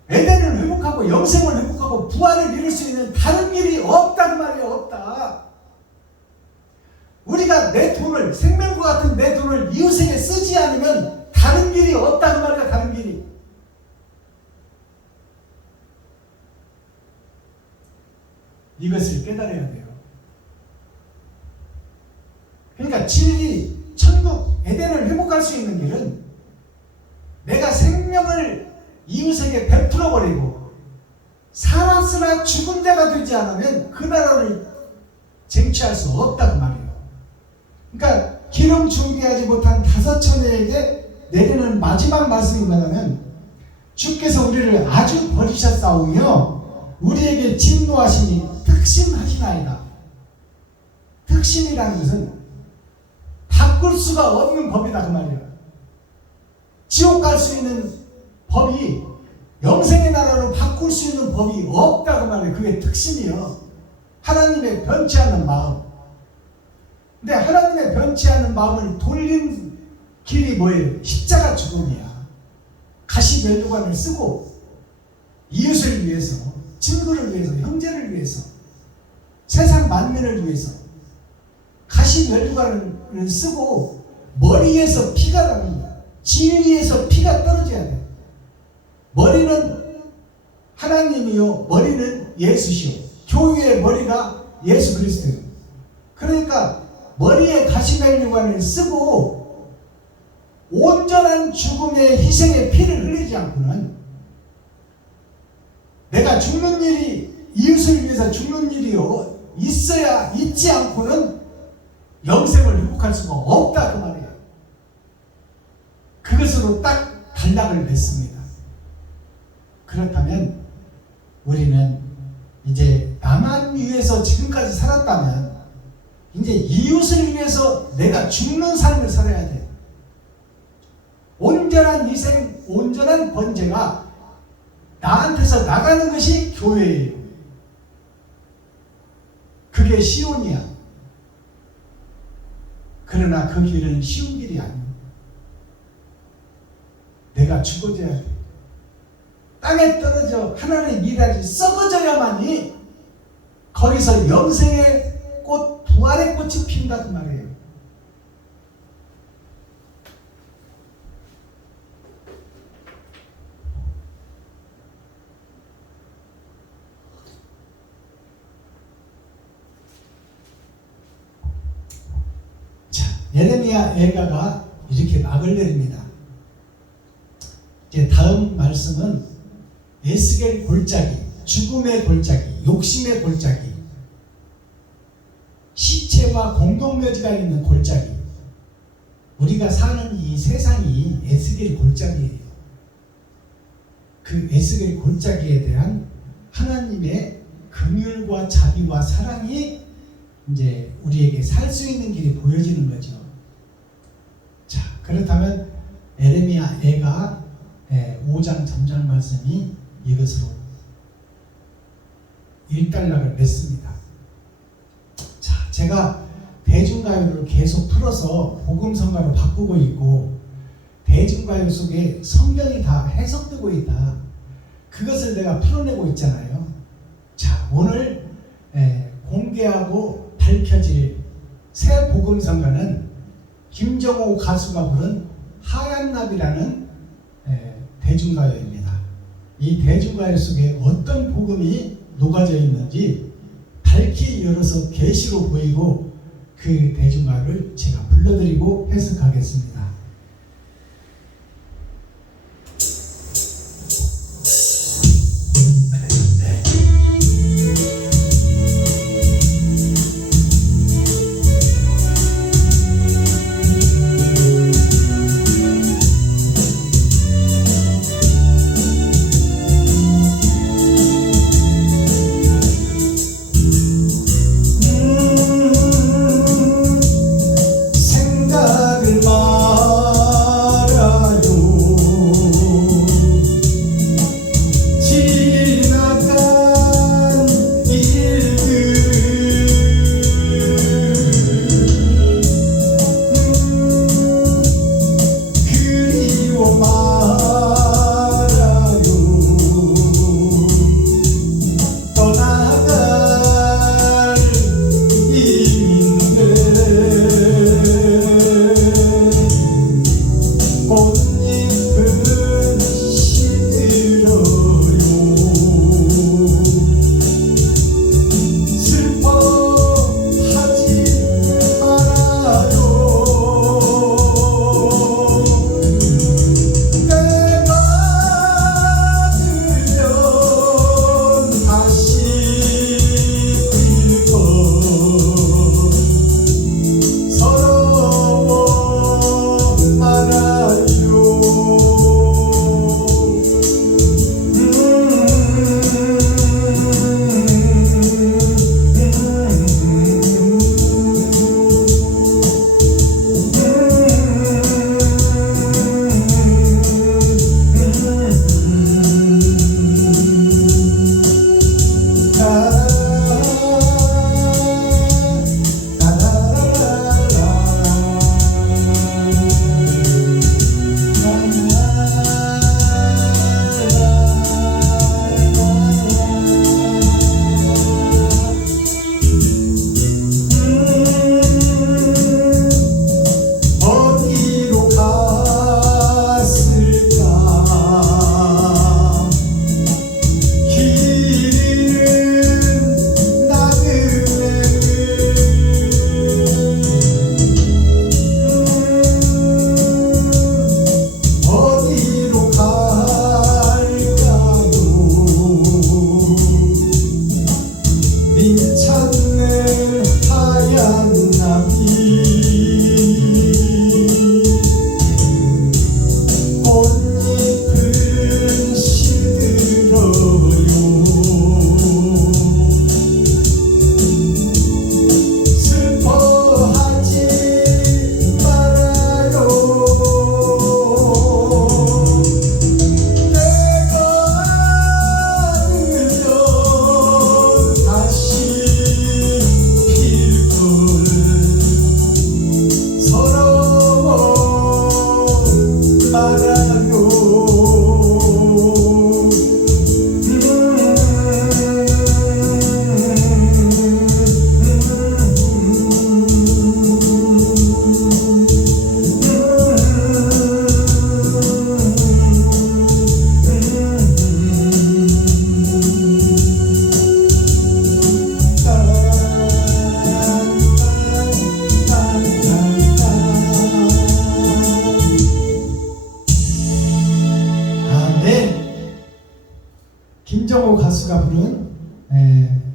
에덴을 회복하고 영생을 회복하고 부활을 이룰 수 있는 다른 길이 없다는 말이에요. 없다. 우리가 내 돈을, 생명과 같은 내 돈을 이웃에게 쓰지 않으면 다른 길이 없다는 말이야. 다른 길이. 이것을 깨달아야 돼요. 그러니까 진리, 천국, 에덴을 회복할 수 있는 길은 내가 생명을 이웃에게 베풀어버리고 살았으나 죽은 자가 되지 않으면 그 나라를 쟁취할 수 없다고 말이에요. 그러니까 기름 준비하지 못한 5 처녀에게 내리는 마지막 말씀이 뭐냐면, 주께서 우리를 아주 버리셨사오며 우리에게 진노하시니 특심하시나이다. 특심이라는 것은 바꿀 수가 없는 법이다 그 말이야. 지옥 갈 수 있는 법이, 영생의 나라로 바꿀 수 있는 법이 없다 그 말이야. 그게 특심이요. 하나님의 변치 않는 마음. 근데 하나님의 변치 않는 마음을 돌린 길이 뭐예요? 십자가 죽음이야. 가시 면류관을 쓰고 이웃을 위해서, 친구를 위해서, 형제를 위해서, 세상 만민을 위해서 가시 면류관을 쓰고 머리에서 피가 나는 거야. 진리에서 피가 떨어져야 돼. 머리는 하나님이요, 머리는 예수시요. 교회의 머리가 예수 그리스도예요. 그러니까 머리에 가시면류관을 쓰고 온전한 죽음의 희생의 피를 흘리지 않고는, 내가 죽는 일이, 이웃을 위해서 죽는 일이요 있어야, 있지 않고는 영생을 회복할 수가 없다 그 말이에요. 그것으로 딱 단락을 냈습니다. 그렇다면 우리는 이제 나만 위해서 지금까지 살았다면 이제 이웃을 위해서 내가 죽는 삶을 살아야 돼. 온전한 희생, 온전한 번제가 나한테서 나가는 것이 교회예요. 그게 시온이야. 그러나 그 길은 쉬운 길이 아니야. 내가 죽어져야 돼. 땅에 떨어져 하나님의 미랄이 썩어져야만이 거기서 영생의 꽃, 부활의 꽃이 핀다 그 말이에요. 자, 예레미야 애가가 이렇게 막을 내립니다. 이제 다음 말씀은 에스겔 골짜기, 죽음의 골짜기, 욕심의 골짜기, 시체와 공동묘지가 있는 골짜기. 우리가 사는 이 세상이 에스겔 골짜기예요. 그 에스겔 골짜기에 대한 하나님의 긍휼과 자비와 사랑이 이제 우리에게 살 수 있는 길이 보여지는 거죠. 자, 그렇다면 에레미야 애가 5장 전장 말씀이 이것으로 일단락을 맺습니다. 자, 제가 대중가요를 계속 풀어서 복음성가로 바꾸고 있고, 대중가요 속에 성경이 다 해석되고 있다. 그것을 내가 풀어내고 있잖아요. 자, 오늘 공개하고 밝혀질 새 복음성가는 김정호 가수가 부른 하얀 나비라는 대중가요입니다. 이 대중가요 속에 어떤 복음이 녹아져 있는지 밝히 열어서 계시로 보이고, 그 대중가요를 제가 불러드리고 해석하겠습니다. 생각을 마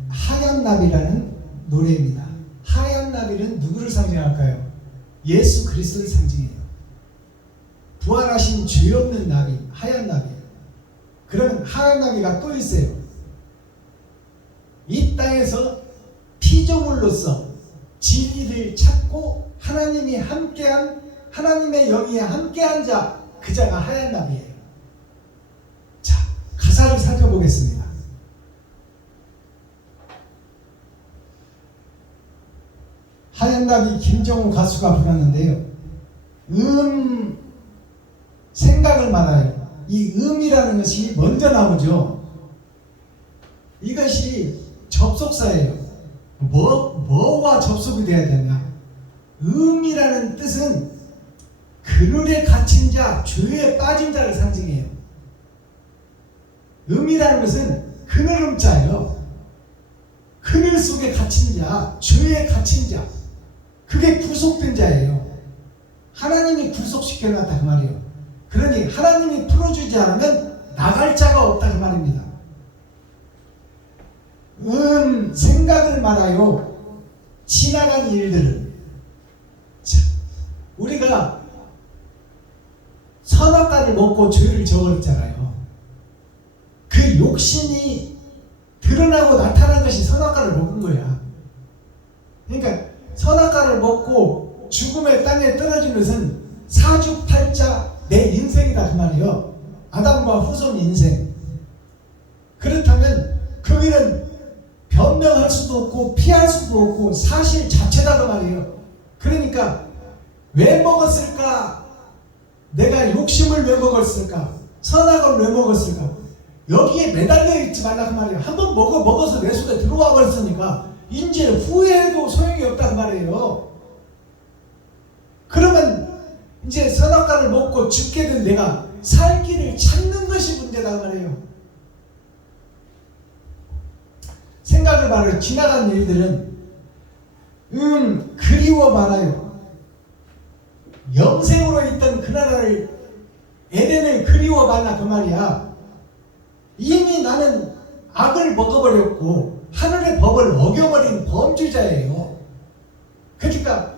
하얀 나비라는 노래입니다. 하얀 나비는 누구를 상징할까요? 예수 그리스도를 상징해요. 부활하신 죄 없는 나비, 하얀 나비예요. 그러면 하얀 나비가 또 있어요. 이 땅에서 피조물로서 진리를 찾고 하나님이 함께한, 하나님의 영이 함께한 자, 그 자가 하얀 나비예요. 자, 가사를 살펴보겠습니다. 하얀 나비 김정우 가수가 불렀는데요. 생각을 말아요. 이 음이라는 것이 먼저 나오죠. 이것이 접속사예요. 뭐와 접속이 돼야 되나? 음이라는 뜻은 그늘에 갇힌 자, 죄에 빠진 자를 상징해요. 음이라는 것은 그늘음자예요. 그늘 속에 갇힌 자, 죄에 갇힌 자, 그게 구속된 자예요. 하나님이 구속시켜놨다 그 말이에요. 그러니 하나님이 풀어주지 않으면 나갈 자가 없다 그 말입니다. 생각을 말아요. 지나간 일들을. 자, 우리가 선악과를 먹고 죄를 저버렸잖아요. 그 욕심이 드러나고 나타난 것이 선악과를 먹은 거야. 그러니까 선악과를 먹고 죽음의 땅에 떨어진 것은 사주팔자 내 인생이다 그 말이에요. 아담과 후손 인생. 그렇다면 거기는 변명할 수도 없고 피할 수도 없고 사실 자체다 그 말이에요. 그러니까 왜 먹었을까? 내가 욕심을 왜 먹었을까? 선악을 왜 먹었을까? 여기에 매달려 있지 말라 그 말이에요. 한번 먹어서 내 속에 들어와 버렸으니까 이제 후회해도 소용이 없다 그 말이에요. 그러면 이제 선악과를 먹고 죽게 된 내가 살 길을 찾는 것이 문제다 그 말이에요. 생각을 말해요. 지나간 일들은 그리워 말아요. 영생으로 있던 그 나라를, 에덴을 그리워 말라 그 말이야. 이미 나는 악을 먹어버렸고 하늘의 법을 어겨버린 범죄자예요. 그러니까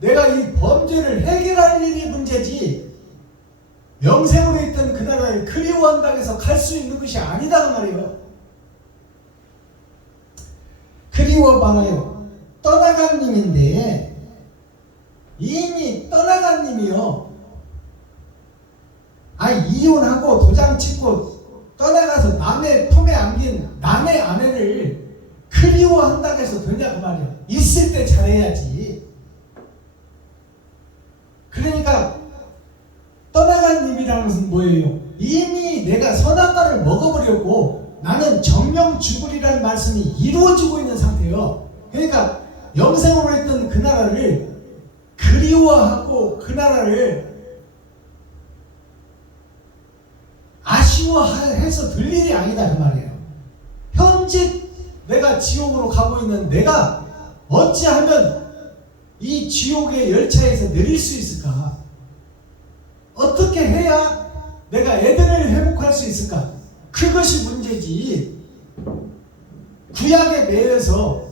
내가 이 범죄를 해결할 일이 문제지 영생으로 있던 그 나라를 그리워한다고 해서 갈 수 있는 것이 아니다 그 말이에요. 그리워 말아요. 떠나간 님인데 이미 떠나간 님이요. 이혼하고 도장 찍고 떠나가서 남의 품에 안긴 남의 아내를 그리워한다고 해서 되냐 그 말이야. 있을 때 잘해야지. 그러니까 떠나간 님이라는 것은 뭐예요? 이미 내가 선악과를 먹어버렸고 나는 정령 죽으리라는 말씀이 이루어지고 있는 상태예요. 그러니까 영생으로 했던 그 나라를 그리워하고 그 나라를 아쉬워해서 될 일이 아니다 그 말이에요. 현재 내가 지옥으로 가고 있는 내가 어찌하면 이 지옥의 열차에서 내릴 수 있을까? 어떻게 해야 내가 에덴을 회복할 수 있을까? 그것이 문제지. 구약에 매여서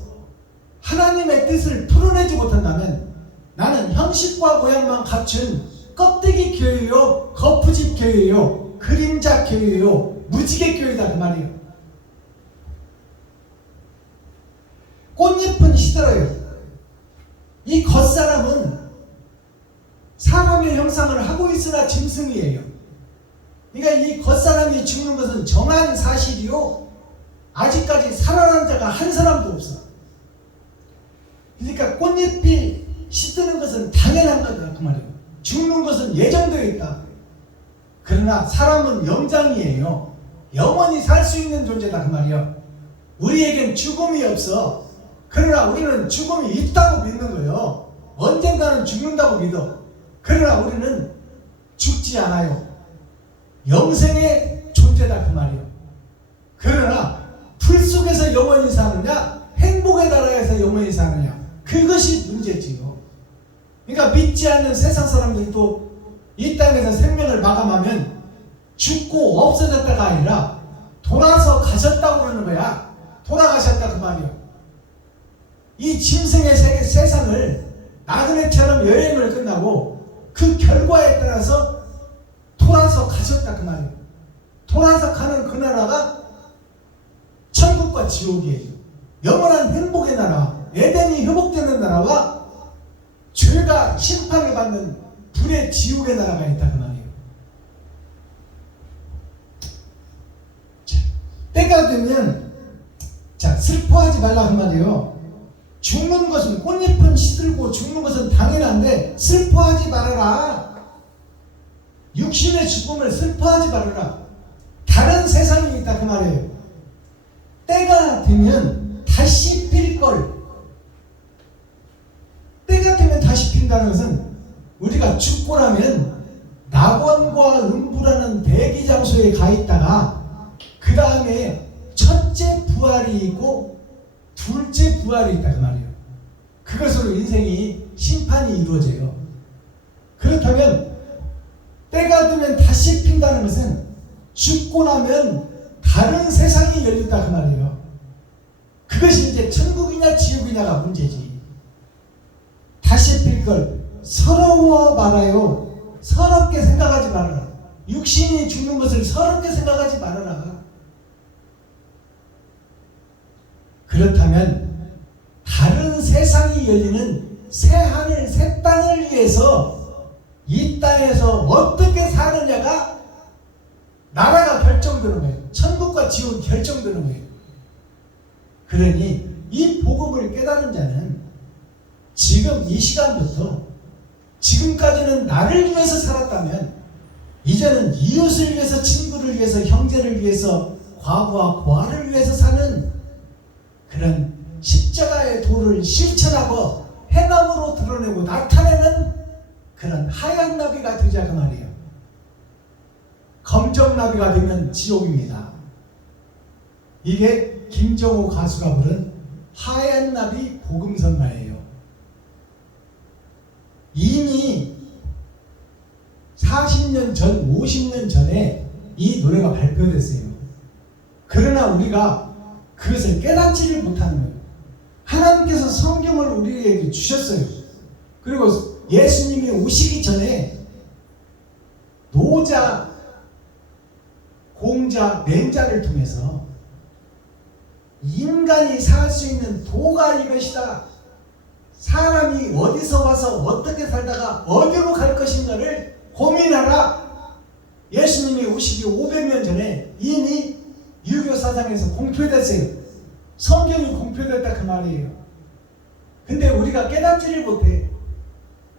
하나님의 뜻을 풀어내지 못한다면 나는 형식과 모양만 갖춘 껍데기 교회요, 거푸집 교회요, 그림자 교회요, 무지개 교회다 그 말이에요. 꽃잎은 시들어요. 이 겉사람은 사람의 형상을 하고 있으나 짐승이에요. 그러니까 이 겉사람이 죽는 것은 정한 사실이요, 아직까지 살아난 자가 한 사람도 없어. 그러니까 꽃잎이 시드는 것은 당연한 거다 그 말이에요. 죽는 것은 예정되어 있다. 그러나 사람은 영장이에요. 영원히 살 수 있는 존재다 그 말이에요. 우리에겐 죽음이 없어. 그러나 우리는 죽음이 있다고 믿는 거예요. 언젠가는 죽는다고 믿어. 그러나 우리는 죽지 않아요. 영생의 존재다 그 말이에요. 그러나 불 속에서 영원히 사느냐, 행복의 나라에서 영원히 사느냐, 그것이 문제지요. 그러니까 믿지 않는 세상 사람들도 이 땅에서 생명을 마감하면 죽고 없어졌다가 아니라 돌아서 가셨다고 그러는 거야. 돌아가셨다 그 말이요. 이 짐승의 세상을 나그네처럼 여행을 끝나고 그 결과에 따라서 돌아서 가셨다 그 말이에요. 돌아서 가는 그 나라가 천국과 지옥이에요. 영원한 행복의 나라, 에덴이 회복되는 나라와 죄가 심판을 받는 불의 지옥의 나라가 있다 그 말이에요. 자, 때가 되면 슬퍼하지 말라 그 말이에요. 죽는 것은 꽃잎은 시들고 죽는 것은 당연한데 슬퍼하지 말아라. 육신의 죽음을 슬퍼하지 말아라. 다른 세상이 있다 그 말이에요. 때가 되면 다시 필걸. 때가 되면 다시 핀다는 것은 우리가 죽고 나면 낙원과 음부라는 대기 장소에 가 있다가 그 다음에 첫째 부활이 있고 둘째 부활이 있다 그 말이에요. 그것으로 인생이 심판이 이루어져요. 그렇다면 때가 되면 다시 핀다는 것은 죽고 나면 다른 세상이 열린다 그 말이에요. 그것이 이제 천국이냐 지옥이냐가 문제지. 다시 필 걸 서러워 말아요. 서럽게 생각하지 말아라. 육신이 죽는 것을 서럽게 생각하지 말아라. 그렇다면 다른 세상이 열리는 새 하늘 새 땅을 위해서 이 땅에서 어떻게 사느냐가 나라가 결정되는 거예요. 천국과 지옥이 결정되는 거예요. 그러니 이 복음을 깨달은 자는 지금 이 시간부터 지금까지는 나를 위해서 살았다면 이제는 이웃을 위해서, 친구를 위해서, 형제를 위해서, 과부와 고아를 위해서 사는 그런 십자가의 도를 실천하고 행함으로 드러내고 나타내는 그런 하얀 나비가 되자 그 말이에요. 검정 나비가 되면 지옥입니다. 이게 김정호 가수가 부른 하얀 나비 복음성가예요. 이미 40년 전, 50년 전에 이 노래가 발표됐어요. 그러나 우리가 그것을 깨닫지를 못하는 거예요. 하나님께서 성경을 우리에게 주셨어요. 그리고 예수님이 오시기 전에 노자, 공자, 맹자를 통해서 인간이 살 수 있는 도가 이것이다. 사람이 어디서 와서 어떻게 살다가 어디로 갈 것인가를 고민하라. 예수님이 오시기 500년 전에 이미 유교 사상에서 공표됐어요. 성경이 공표됐다 그 말이에요. 근데 우리가 깨닫지를 못해.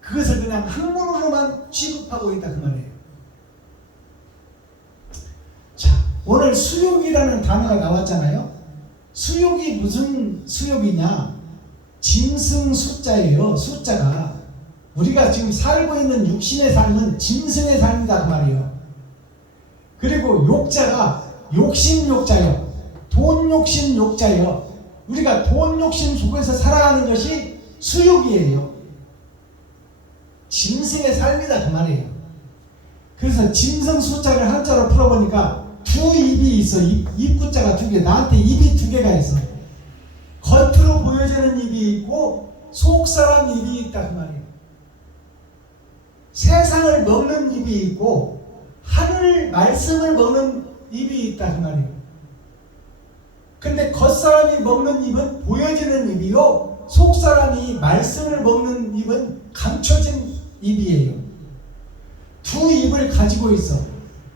그것을 그냥 학문으로만 취급하고 있다 그 말이에요. 자, 오늘 수욕이라는 단어가 나왔잖아요. 수욕이 무슨 수욕이냐? 짐승 숫자예요. 숫자가. 우리가 지금 살고 있는 육신의 삶은 짐승의 삶이다 그 말이에요. 그리고 욕자가 욕심 욕자요. 돈 욕심 욕자요. 우리가 돈 욕심 속에서 살아가는 것이 수욕이에요. 짐승의 삶이다 그 말이에요. 그래서 짐승 숫자를 한자로 풀어보니까 두 입이 있어. 입구자가 두 개. 나한테 입이 두 개가 있어. 겉으로 보여지는 입이 있고 속사람 입이 있다 그 말이에요. 세상을 먹는 입이 있고 하늘 말씀을 먹는 입이 있다 그 말이에요. 근데 겉사람이 먹는 입은 보여지는 입이요, 속사람이 말씀을 먹는 입은 감춰진 입이에요. 두 입을 가지고 있어.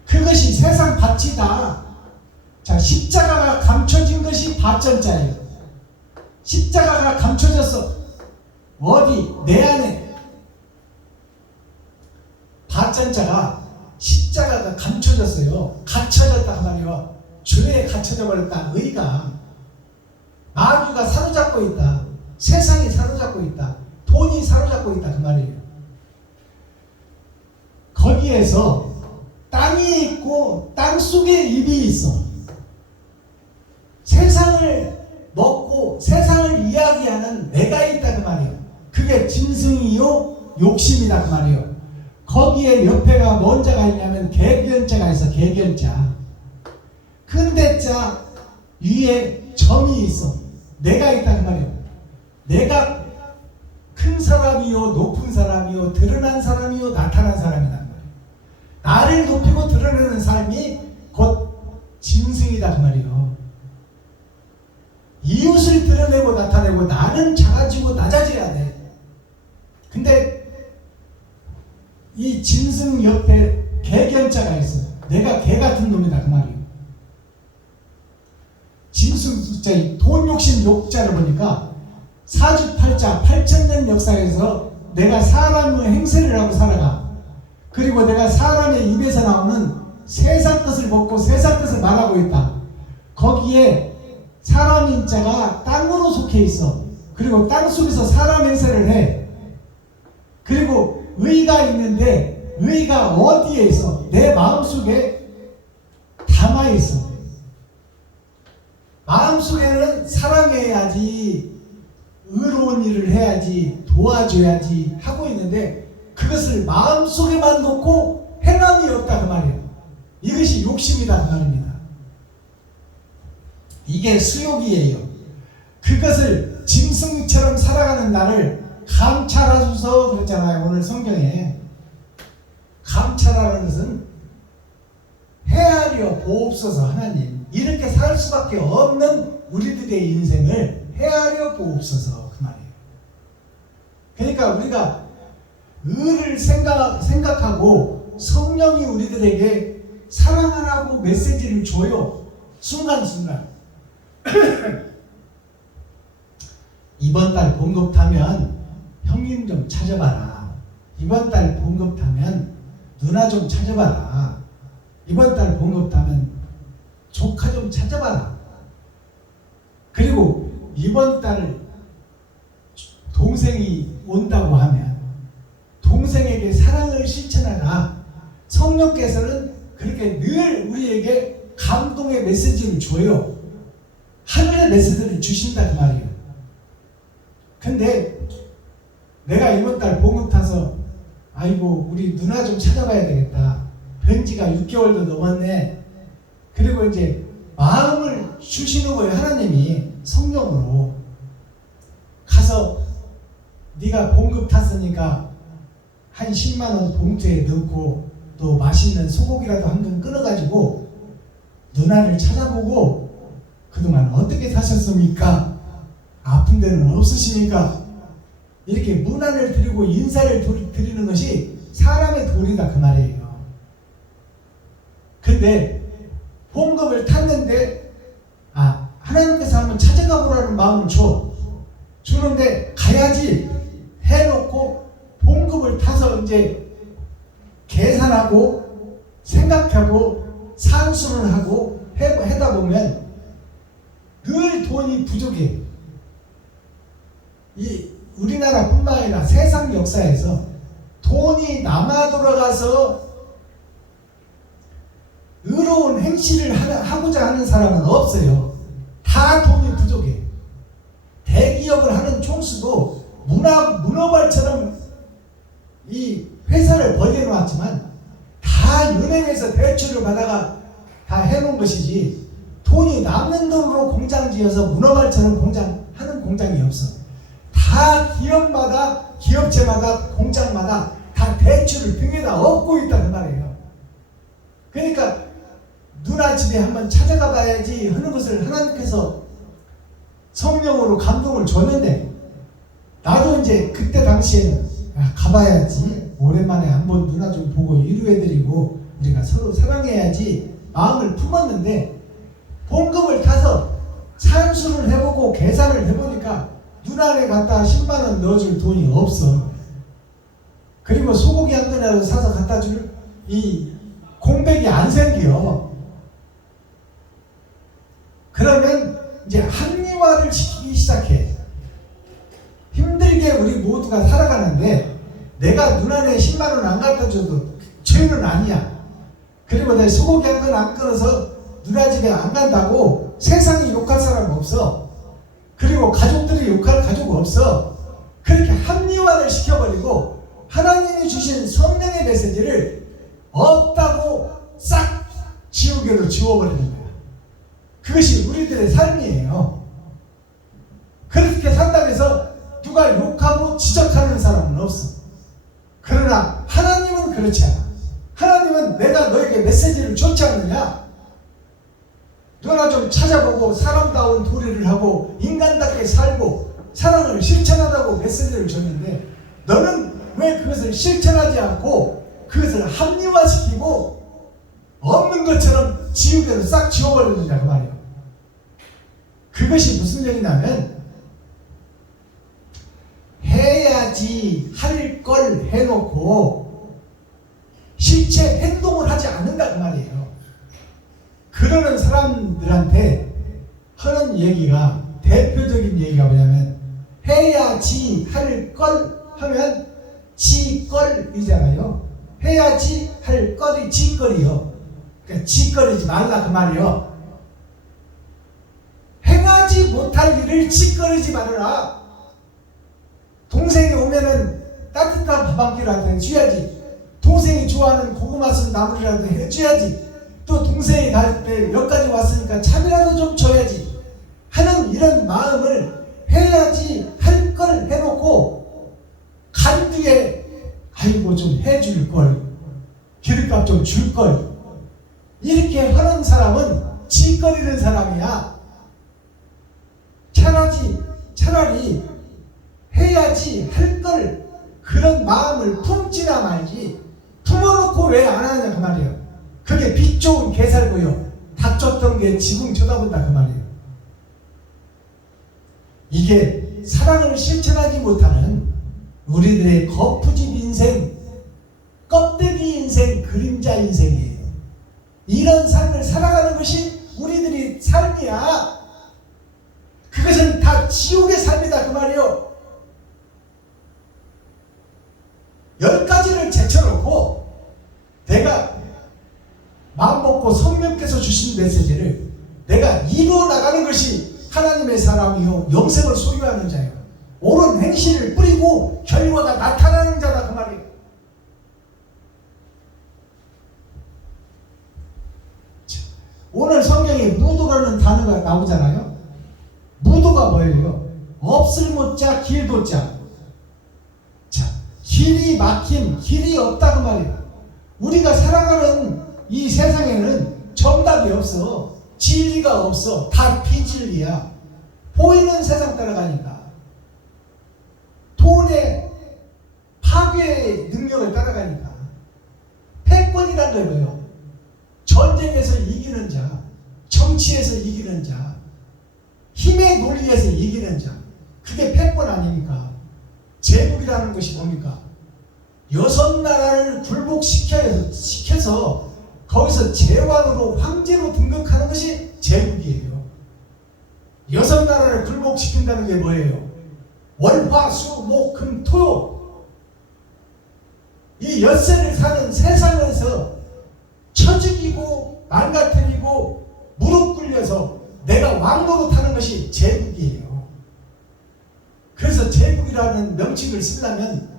그것이 세상 밭이다. 자, 십자가가 감춰진 것이 밭전자예요. 십자가가 감춰졌어. 어디? 내 안에. 밭전자가 십자가가 감춰졌어요. 갇혀졌다 그 말이에요. 죄에 갇혀져 버렸다. 의가. 마귀가 사로잡고 있다. 세상이 사로잡고 있다. 돈이 사로잡고 있다 그 말이에요. 거기에서 땅이 있고 땅 속에 입이 있어. 세상을 먹고 세상을 이야기하는 내가 있다 그 말이에요. 그게 짐승이요 욕심이다 그 말이에요. 거기에 옆에가 뭔 자가 있냐면 개견자가 있어. 개견자. 근데 자 위에 점이 있어. 내가 있다 그 말이에요. 내가 큰 사람이요, 높은 사람이요, 드러난 사람이요, 나타난 사람이다 그 말이에요. 나를 높이고 드러내는 삶이 곧 짐승이다 그 말이에요. 이웃을 드러내고 나타내고 나는 작아지고 낮아져야 돼. 근데 이 짐승 옆에 개견자가 있어. 내가 개 같은 놈이다 그 말이에요. 짐승 숫자, 돈 욕심 욕자를 보니까 사주팔자 8,000년 역사에서 내가 사람의 행세를 하고 살아가. 그리고 내가 사람의 입에서 나오는 세상 것을 먹고 세상 것을 말하고 있다. 거기에 사람 인자가 땅으로 속해 있어. 그리고 땅 속에서 사람 행세를 해. 그리고 의가 있는데 의가 어디에 있어? 내 마음속에 담아 있어. 마음속에는 사랑해야지, 의로운 일을 해야지, 도와줘야지 하고 있는데 그것을 마음속에만 놓고 행함이 없다 그 말이에요. 이것이 욕심이다 그 말입니다. 이게 수욕이에요. 그것을 짐승처럼 살아가는 나를 감찰하소서 그랬잖아요. 오늘 성경에 감찰하는 것은 헤아려 보옵소서. 하나님 이렇게 살 수밖에 없는 우리들의 인생을 헤아려 보옵소서 그 말이에요. 그러니까 우리가 의를 생각하고 성령이 우리들에게 사랑하라고 메시지를 줘요. 순간순간. 이번 달 봉급 타면 형님 좀 찾아봐라. 이번 달 봉급 타면 누나 좀 찾아봐라. 이번 달 봉급 타면 조카 좀 찾아봐라. 그리고 이번 달 동생이 온다고 하면 동생에게 사랑을 실천하라. 성령께서는 그렇게 늘 우리에게 감동의 메시지를 줘요. 하늘의 메시지를 주신다 그 말이에요. 근데 내가 이번 달 봉급 타서 아이고 우리 누나 좀 찾아봐야 되겠다. 뵌 지가 6개월도 넘었네. 그리고 이제 마음을 주시는 거예요. 하나님이 성령으로. 가서 네가 봉급 탔으니까 한 10만원 봉투에 넣고 또 맛있는 소고기라도 한 근 끊어가지고 누나를 찾아보고 그동안 어떻게 사셨습니까? 아픈 데는 없으십니까? 이렇게 문안을 드리고 인사를 드리는 것이 사람의 도리다 그 말이에요. 근데 봉급을 탔는데 하나님께서 한번 찾아가 보라는 마음을 주는데 가야지 해놓고 봉급을 타서 이제 계산하고 생각하고 산수를 하고 해다 보면 늘 돈이 부족해. 이 우리나라뿐만 아니라 세상 역사에서 돈이 남아 돌아가서 의로운 행실을 하고자 하는 사람은 없어요. 다 돈이 부족해. 대기업을 하는 총수도 문어발처럼 이 회사를 벌려놓았지만 다 은행에서 대출을 받아가 다 해놓은 것이지 돈이 남는 돈으로 공장 지어서 문어발처럼 하는 공장이 없어. 다 기업마다 기업체마다 공장마다 다 대출을 등에다 업고 있다는 말이에요. 그러니까 누나 집에 한번 찾아가 봐야지 하는 것을 하나님께서 성령으로 감동을 줬는데 나도 이제 그때 당시에는 가봐야지 오랜만에 한번 누나 좀 보고 위로해드리고 우리가 서로 사랑해야지 마음을 품었는데 봉급을 타서 산수를 해보고 계산을 해보니까 누나네 갖다 10만원 넣어줄 돈이 없어. 그리고 소고기 한 근이라도 사서 갖다 줄 이 공백이 안 생겨. 그러면 이제 합리화를 시키기 시작해. 힘들게 우리 모두가 살아가는데 내가 누나네 10만원 안 갖다 줘도 죄는 아니야. 그리고 내가 소고기 한 근 안 끊어서 누나 집에 안 간다고 세상에 욕할 사람 없어. 그리고 가족들이 욕할 가족 없어. 그렇게 합리화를 시켜버리고 하나님이 주신 성령의 메시지를 없다고 싹 지우개로 지워버리는 거야. 그것이 우리들의 삶이에요. 그렇게 산다고 해서 누가 욕하고 지적하는 사람은 없어. 그러나 하나님은 그렇지 않아. 하나님은 내가 너에게 메시지를 줬지 않느냐? 너나 좀 찾아보고 사람다운 도리를 하고 인간답게 살고 사랑을 실천하라고 메시지를 줬는데 너는 왜 그것을 실천하지 않고 그것을 합리화시키고 없는 것처럼 지우개로 싹 지워버리느냐 그 말이에요. 그것이 무슨 얘기냐면 해야지 할 걸 해놓고 실제 행동을 하지 않는다 그 말이에요. 그러는 사람들한테 하는 얘기가 대표적인 얘기가 뭐냐면 해야지 할 걸 하면 지 걸이잖아요. 해야지 할 걸이 지 걸이요. 그러니까 지 걸이지 말라 그 말이요. 행하지 못할 일을 지 걸이지 말아라. 동생이 오면은 따뜻한 밥 한 끼라도 해줘야지. 동생이 좋아하는 고구마 쓴 나물이라도 해줘야지. 또 동생이 갈 때 여기까지 왔으니까 차비라도 좀 줘야지 하는 이런 마음을 해야지 할 걸 해놓고 간 뒤에 아이고 좀 해줄 걸, 기름값 좀 줄 걸, 이렇게 하는 사람은 짓거리는 사람이야. 차라리 해야지 할 걸 그런 마음을 품지나 말지 품어놓고 왜 안 하느냐 그 말이에요. 그게 빛 좋은 개살고요. 닭 쫓던 게 지붕 쳐다본다 그 말이에요. 이게 사랑을 실천하지 못하는 우리들의 거푸집 인생, 껍데기 인생, 그림자 인생이에요. 이런 삶을 살아가는 것이 우리들의 삶이야. 그것은 다 지옥의 삶이다 그 말이에요. 10가지를 제쳐놓고 내가 마음먹고 성령께서 주신 메시지를 내가 이루어 나가는 것이 하나님의 사람이요 영생을 소유하는 자예요. 옳은 행실을 뿌리고 결과가 나타나는 자다 그 말이에요. 오늘 성경에 무도라는 단어가 나오잖아요. 무도가 뭐예요? 없을 못자 길도자. 자, 길이 막힘, 길이 없다 그 말이에요. 우리가 살아가는 이 세상에는 정답이 없어. 진리가 없어. 다 비진리야. 보이는 세상 따라가니까. 돈의 파괴의 능력을 따라가니까. 패권이란 게 뭐예요? 전쟁에서 이기는 자, 정치에서 이기는 자, 힘의 논리에서 이기는 자. 그게 패권 아닙니까? 제국이라는 것이 뭡니까? 6나라를 굴복시켜서 거기서 제왕으로 황제로 등극하는 것이 제국이에요. 6나라를 굴복시킨다는 게 뭐예요? 월화수목금토 이 엿새를 사는 세상에서 처죽이고 망가뜨리고 무릎 꿇려서 내가 왕노로 타는 것이 제국이에요. 그래서 제국이라는 명칭을 쓰려면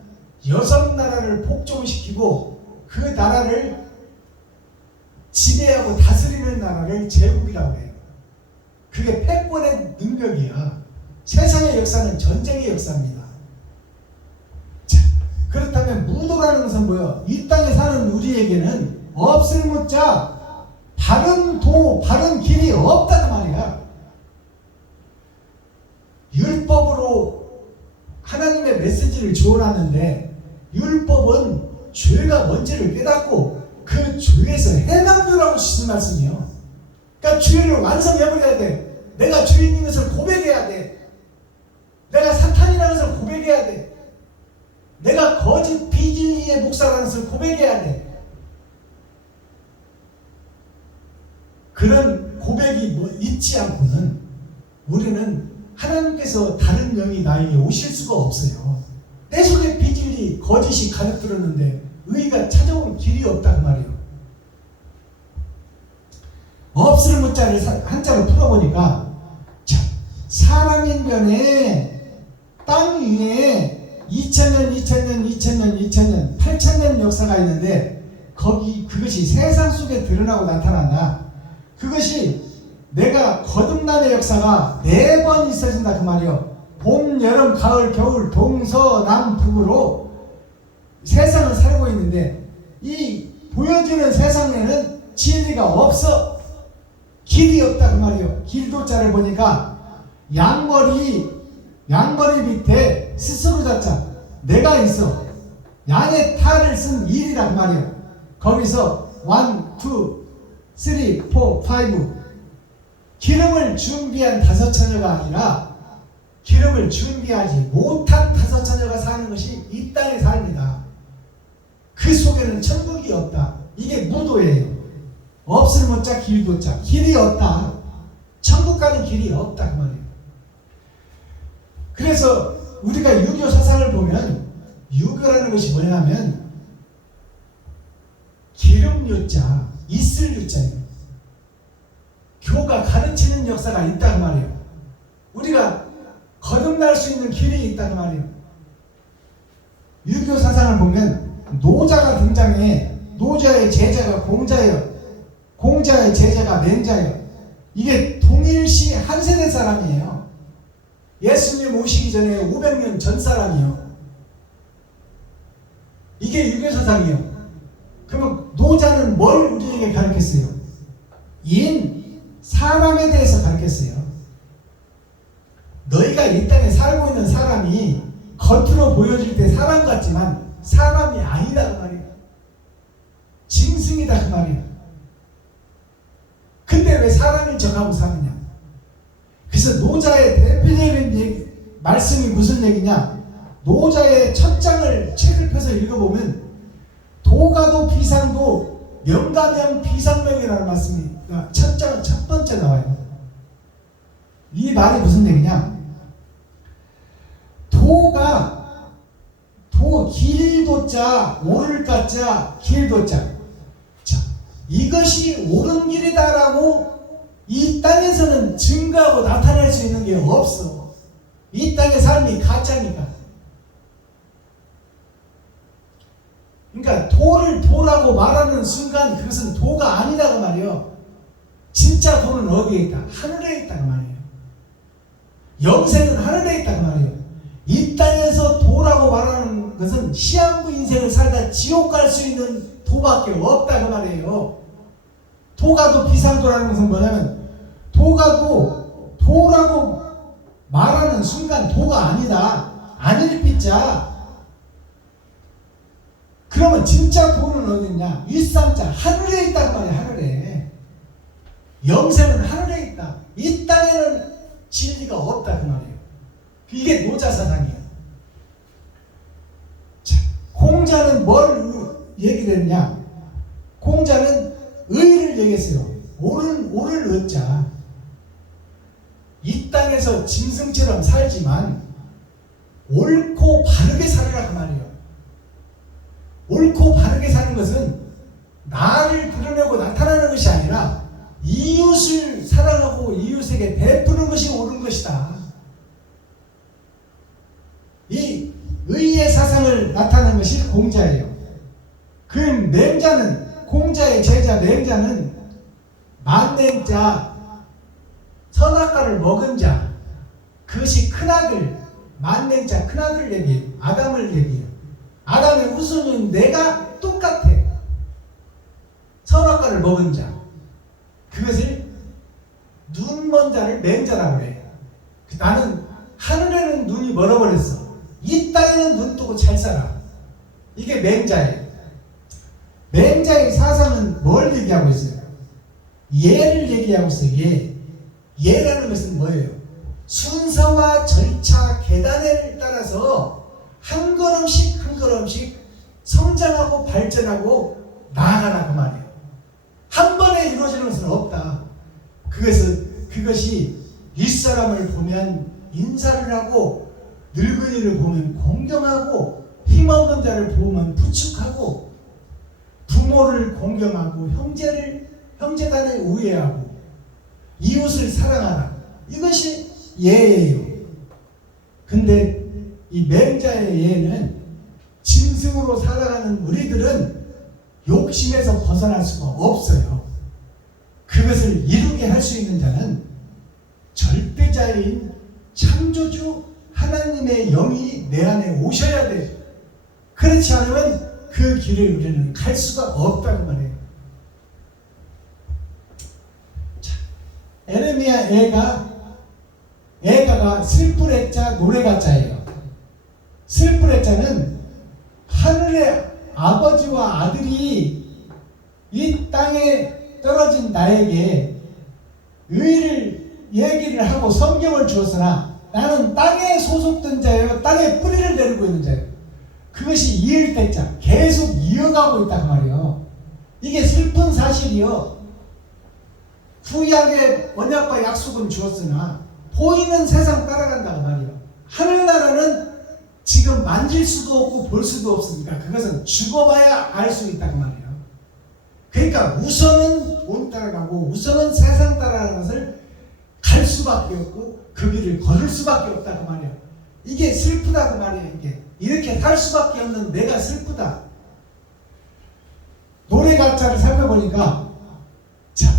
6나라를 복종시키고 그 나라를 지배하고 다스리는 나라를 제국이라고 해요. 그게 패권의 능력이야. 세상의 역사는 전쟁의 역사입니다. 자, 그렇다면 무도라는 것은 뭐예요? 이 땅에 사는 우리에게는 없을 못자 바른 도, 바른 길이 없다는 말이야. 율법으로 하나님의 메시지를 주어놨는데 율법은 죄가 뭔지를 깨닫고 그 죄에서 해방되라고 주신 말씀이요. 그러니까 죄를 완성해버려야 돼. 내가 죄인인 것을 고백해야 돼. 내가 사탄이라는 것을 고백해야 돼. 내가 거짓 비진리의 목사라는 것을 고백해야 돼. 그런 고백이 있지 않고는 우리는 하나님께서 다른 영이 나에게 오실 수가 없어요. 내 속에 비진리, 거짓이 가득 들었는데 의가 찾아올 길이 없다 그 말이에요. 없을 못자를 한자로 풀어보니까 자, 사람인변에 땅 위에 2000년 8000년 역사가 있는데 그것이 세상 속에 드러나고 나타난다. 그것이 내가 거듭남의 역사가 4번 있어진다 그 말이요. 봄, 여름, 가을, 겨울, 동서남북으로 세상을 살고 있는데 이 보여지는 세상에는 진리가 없어. 길이 없다 그 말이요. 길도자를 보니까 양머리 밑에 스스로 잡자 내가 있어. 양의 탈을 쓴 일이라 그 말이요. 거기서 1, 2, 3, 4, 5 기름을 준비한 5처녀가 아니라 기름을 준비하지 못한 5처녀가 사는 것이 이 땅의 삶이다. 그 속에는 천국이 없다. 이게 무도예요. 없을 못자 길도자. 길이 없다. 천국 가는 길이 없다 그 말이에요. 그래서 우리가 유교 사상을 보면 유교라는 것이 뭐냐면 기름 유자, 있을 유자예요. 교가 가르치는 역사가 있다 그 말이에요. 우리가 거듭날 수 있는 길이 있다 그 말이에요. 유교 사상을 보면 노자가 등장해. 노자의 제자가 공자예요. 공자의 제자가 맹자예요. 이게 동일시 한 세대 사람이에요. 예수님 오시기 전에 500년 전 사람이에요. 이게 유교 사상이에요. 그러면 노자는 뭘 우리에게 가르쳤어요? 사람에 대해서 가르쳤어요. 너희가 이 땅에 살고 있는 사람이 겉으로 보여질 때 사람 같지만 사람이 아니다 그 말이에요. 짐승이다 그 말이에요. 근데 왜 사람인 척하고 사느냐? 그래서 노자의 대표적인 말씀이 무슨 얘기냐? 노자의 첫 장을 책을 펴서 읽어보면 도가도 비상도 명가명 비상명이라는 말씀이 첫 번째 나와요. 이 말이 무슨 얘기냐? 길도자, 오를가자, 길도자. 자, 이것이 옳은 길이다라고 이 땅에서는 증거하고 나타낼 수 있는 게 없어. 이 땅의 삶이 가짜니까. 그러니까 도를 도라고 말하는 순간 그것은 도가 아니라고 말이에요. 진짜 도는 어디에 있다? 하늘에 있다고 말이에요. 영생은 하늘에 있다고 말이에요. 이 땅에서 도라고 말하는 것은 시한부 인생을 살다 지옥 갈 수 있는 도밖에 없다고 말이에요. 도가도 비상도라는 것은 뭐냐면 도가도 도라고 말하는 순간 도가 아니다. 아닐 삐자. 그러면 진짜 도는 어디 있냐? 윗삼자 하늘에 있단 말이야. 하늘에. 영생은 하늘에 있다. 이 땅에는 진리가 없다 그 말이에요. 이게 노자사상이에요. 자, 공자는 뭘 얘기를 했냐? 공자는 의를 얘기했어요. 옳을 얻자. 이 땅에서 짐승처럼 살지만 옳고 바르게 살으라 그 말이에요. 옳고 바르게 사는 것은 나를 드러내고 나타나는 것이 아니라 이웃을 사랑하고 이웃에게 베푸는 것이 옳은 것이다. 이 의의 사상을 나타낸 것이 공자예요. 그 맹자는 공자의 제자 맹자는 만맹자 선악과를 먹은 자 그것이 큰아들 만맹자 큰아들 얘기예요. 아담을 얘기해요. 아담의 후손은 내가 똑같아. 선악과를 먹은 자 그것을 눈먼 자를 맹자라고 그래요. 나는 하늘에는 눈이 멀어버렸어. 이 땅에는 눈 뜨고 잘 살아. 이게 맹자예요. 맹자의 사상은 뭘 얘기하고 있어요? 예를 얘기하고 있어요. 예라는 것은 뭐예요? 순서와 절차, 계단을 따라서 한 걸음씩 한 걸음씩 성장하고 발전하고 나아가라 그 말이에요. 한 번에 이루어지는 것은 없다. 그것이 윗사람을 보면 인사를 하고 늙은이를 보면 공경하고 힘없는 자를 보면 부축하고 부모를 공경하고 형제간에 우애하고 이웃을 사랑하라. 이것이 예예요. 근데 이 맹자의 예는 짐승으로 살아가는 우리들은 욕심에서 벗어날 수가 없어요. 그것을 이루게 할 수 있는 자는 절대자인 창조주 하나님의 영이 내 안에 오셔야 돼요. 그렇지 않으면 그 길을 우리는 갈 수가 없다고 말해요. 자, 에레미야 애가가 슬플 애자 노래가 자예요. 슬플 애자는 하늘의 아버지와 아들이 이 땅에 떨어진 나에게 의를 얘기를 하고 성경을 주었으나 나는 땅에 소속된 자예요. 땅에 뿌리를 내리고 있는 자예요. 그것이 이을 때자 계속 이어가고 있다 그 말이에요. 이게 슬픈 사실이요. 구약의 언약과 약속은 주었으나 보이는 세상 따라간다고 말이에요. 하늘나라는 지금 만질 수도 없고 볼 수도 없으니까 그것은 죽어봐야 알 수 있다고 말이에요. 그러니까 우선은 돈 따라가고 우선은 세상 따라가는 것을 갈 수밖에 없고 그 길을 걸을 수밖에 없다고 말이에요. 이게 슬프다고 말이에요. 이게 이렇게 살 수밖에 없는 내가 슬프다. 노래 가짜를 살펴보니까 자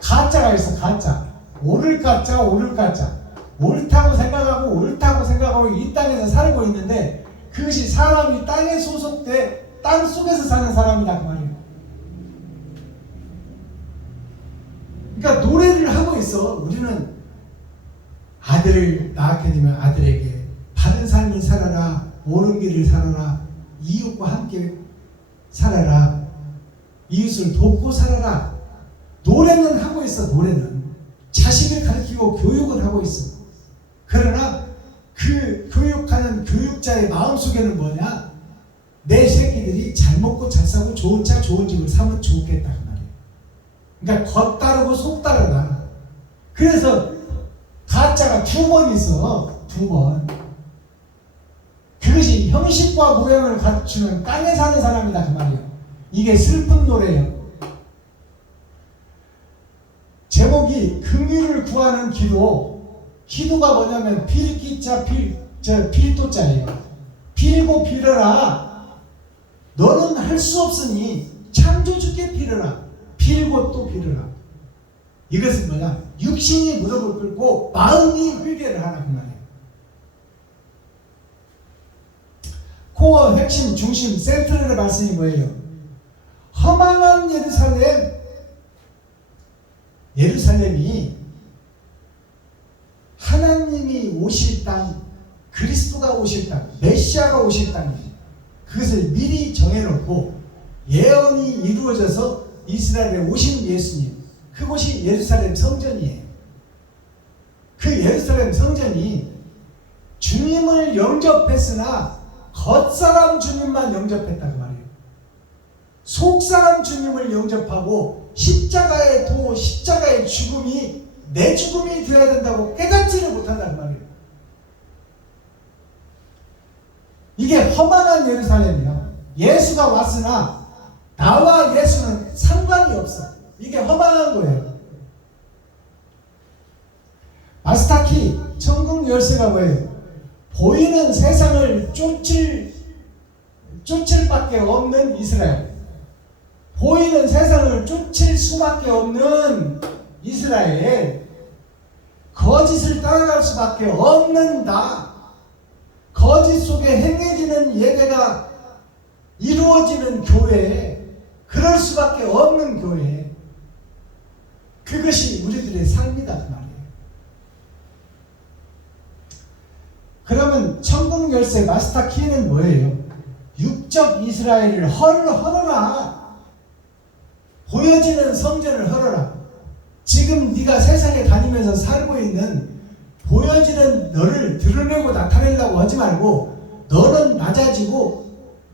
가짜가 있어. 가짜 옳을 가짜 옳을 가짜 옳다고 생각하고 이 땅에서 살고 있는데 그것이 사람이 땅에 소속돼 땅 속에서 사는 사람이다 그 말이에요. 그러니까 노래를 하고 있어. 우리는 아들을 낳게 되면 아들에게 바른 삶을 살아라, 옳은 길을 살아라, 이웃과 함께 살아라, 이웃을 돕고 살아라. 노래는 하고 있어. 노래는 자식을 가르치고 교육을 하고 있어. 그러나 그 교육하는 교육자의 마음속에는 뭐냐? 내 새끼들이 잘 먹고 잘 사고 좋은 차 좋은 집을 사면 좋겠다 그 말이에요. 그러니까 겉 따르고 속 따르다. 그래서 가짜가 2번 있어. 2번. 그것이 형식과 모양을 갖추는 땅에 사는 사람이다 그 말이에요. 이게 슬픈 노래예요. 제목이 긍휼을 구하는 기도가 뭐냐면 빌기자 빌도자예요. 빌고 빌어라. 너는 할 수 없으니 창조주께 빌어라. 빌고 또 빌어라. 이것은 뭐냐? 육신이 무릎을 꿇고 마음이 회개를 하라 그 말이에요. 코어 핵심 중심 센트럴의 말씀이 뭐예요? 허망한 예루살렘이 하나님이 오실 땅, 그리스도가 오실 땅, 메시아가 오실 땅이에요. 그것을 미리 정해놓고 예언이 이루어져서 이스라엘에 오신 예수님, 그곳이 예루살렘 성전이에요. 그 예루살렘 성전이 주님을 영접했으나 겉사람 주님만 영접했다 그 말이에요. 속사람 주님을 영접하고 십자가의 죽음이 내 죽음이 되어야 된다고 깨닫지를 못한다 그 말이에요. 이게 허망한 예루살렘이에요. 예수가 왔으나 나와 예수는 상관이 없어. 이게 허망한 거예요. 마스타키 천국 열쇠가 뭐예요? 보이는 세상을 쫓을 밖에 없는 이스라엘, 보이는 세상을 쫓을 수밖에 없는 이스라엘, 거짓을 따라갈 수밖에 없는 나, 거짓 속에 행해지는 예배가 이루어지는 교회, 그럴 수밖에 없는 교회, 그것이 우리들의 삶이다 그 말이에요. 그러면 천국 열쇠 마스터 키는 뭐예요? 육적 이스라엘을 헐어라. 보여지는 성전을 헐어라. 지금 네가 세상에 다니면서 살고 있는 보여지는 너를 드러내고 나타내려고 하지 말고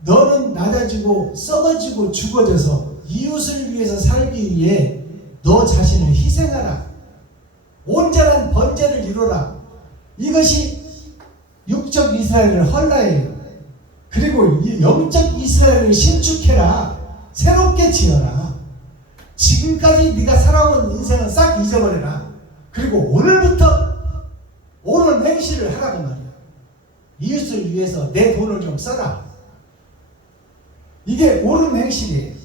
너는 낮아지고 썩어지고 죽어져서 이웃을 위해서 살기 위해 너 자신을 희생하라. 온전한 번제를 이루라. 이것이 육적 이스라엘을 헐라해요. 그리고 영적 이스라엘을 신축해라. 새롭게 지어라. 지금까지 네가 살아온 인생은 싹 잊어버려라. 그리고 오늘부터 옳은 행실을 하라고 말이야. 이웃을 위해서 내 돈을 좀 써라. 이게 옳은 행실이에요.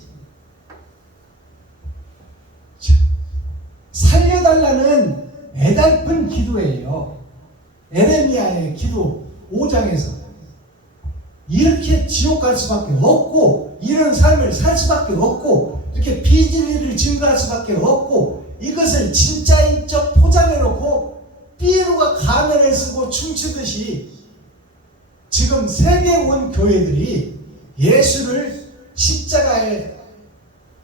기도예요. 에레미야의 기도 5장에서 이렇게 지옥 갈 수밖에 없고 이런 삶을 살 수밖에 없고 이렇게 비진리를 증거할 수밖에 없고 이것을 진짜인 척 포장해놓고 삐에로가 가면을 쓰고 춤추듯이 지금 세계 온 교회들이 예수를 십자가에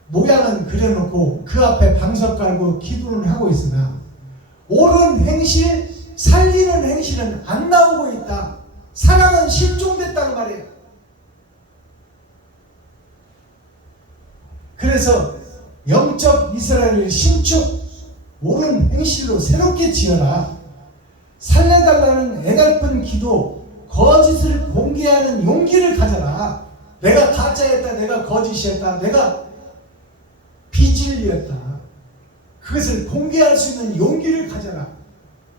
모양은 그려놓고 그 앞에 방석 깔고 기도를 하고 있으나 옳은 행실, 살리는 행실은 안 나오고 있다. 사랑은 실종됐다는 말이에요. 그래서 영적 이스라엘을 신축, 옳은 행실로 새롭게 지어라. 살려달라는 애달픈 기도, 거짓을 공개하는 용기를 가져라. 내가 가짜였다, 내가 거짓이었다, 내가 비진리였다. 그것을 공개할 수 있는 용기를 가져라.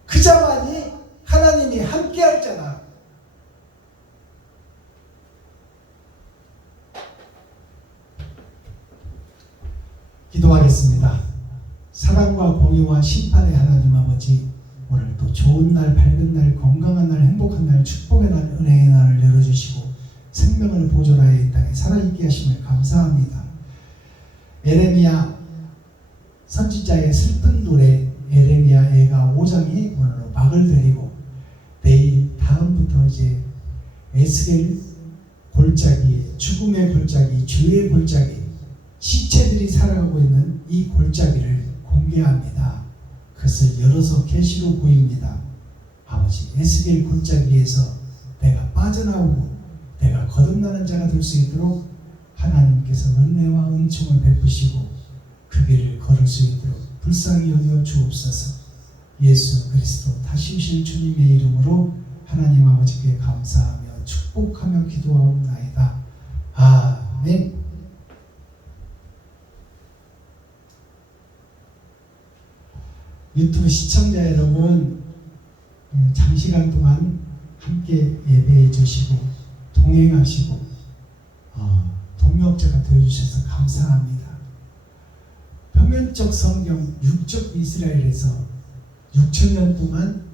그 자만이 하나님이 함께할 자다. 기도하겠습니다. 사랑과 공의와 심판의 하나님 아버지, 오늘 또 좋은 날, 밝은 날, 건강한 날, 행복한 날, 축복의 날, 은혜의 날을 열어주시고 생명을 보존하여 이 땅에 살아있게 하심을 감사합니다. 에레미야 선지자의 슬픈 노래 에레미야 예가 5장이 오늘로 막을 내리고 내일 다음부터 이제 에스겔 골짜기, 죽음의 골짜기, 죄의 골짜기, 시체들이 살아가고 있는 이 골짜기를 공개합니다. 그것을 열어서 계시로 보입니다. 아버지, 에스겔 골짜기에서 내가 빠져나오고 내가 거듭나는 자가 될 수 있도록 하나님께서 은혜와 은총을 베푸시고 그 길을 걸을 수 있도록 불쌍히 여겨 주옵소서. 예수 그리스도 다시 오실 주님의 이름으로 하나님 아버지께 감사하며 축복하며 기도하옵나이다. 아멘. 유튜브 시청자 여러분, 장시간 동안 함께 예배해 주시고 동행하시고 동역자가 되어주셔서 감사합니다. 표면적 성경, 육적 이스라엘에서 6,000년 동안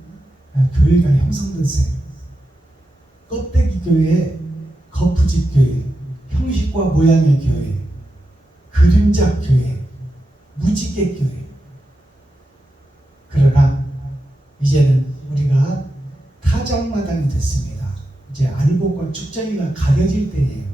교회가 형성됐어요. 껍데기 교회, 거푸집 교회, 형식과 모양의 교회, 그림자 교회, 무지개 교회. 그러나 이제는 우리가 타작마당이 됐습니다. 이제 알곡과 쭉정이가 가려질 때예요.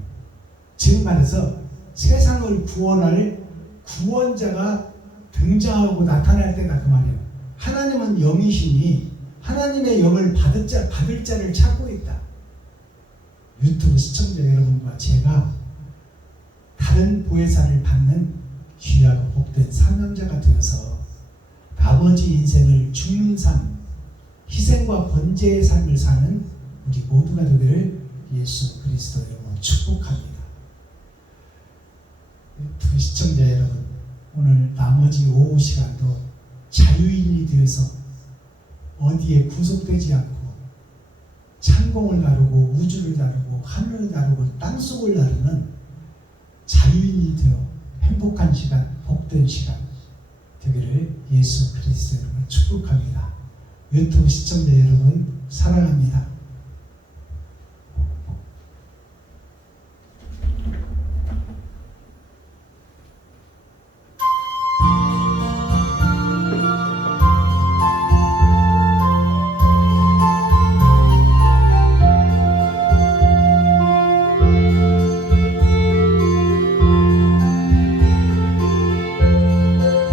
즉 말해서 세상을 구원할 구원자가 등장하고 나타날 때가 그 말이에요. 하나님은 영이시니 하나님의 영을 받을 자를 찾고 있다. 유튜브 시청자 여러분과 제가 다른 보혜사를 받는 귀하고 복된 사명자가 되어서 나머지 인생을 죽는 삶, 희생과 번제의 삶을 사는 우리 모두가 되기를 예수 그리스도 이름으로 축복합니다. 유튜브 시청자 여러분, 오늘 나머지 오후 시간도 자유인이 되어서 어디에 구속되지 않고 창공을 다루고 우주를 다루고 하늘을 다루고 땅속을 다루는 자유인이 되어 행복한 시간, 복된 시간 되기를 예수 그리스도 이름으로 축복합니다. 유튜브 시청자 여러분 사랑합니다.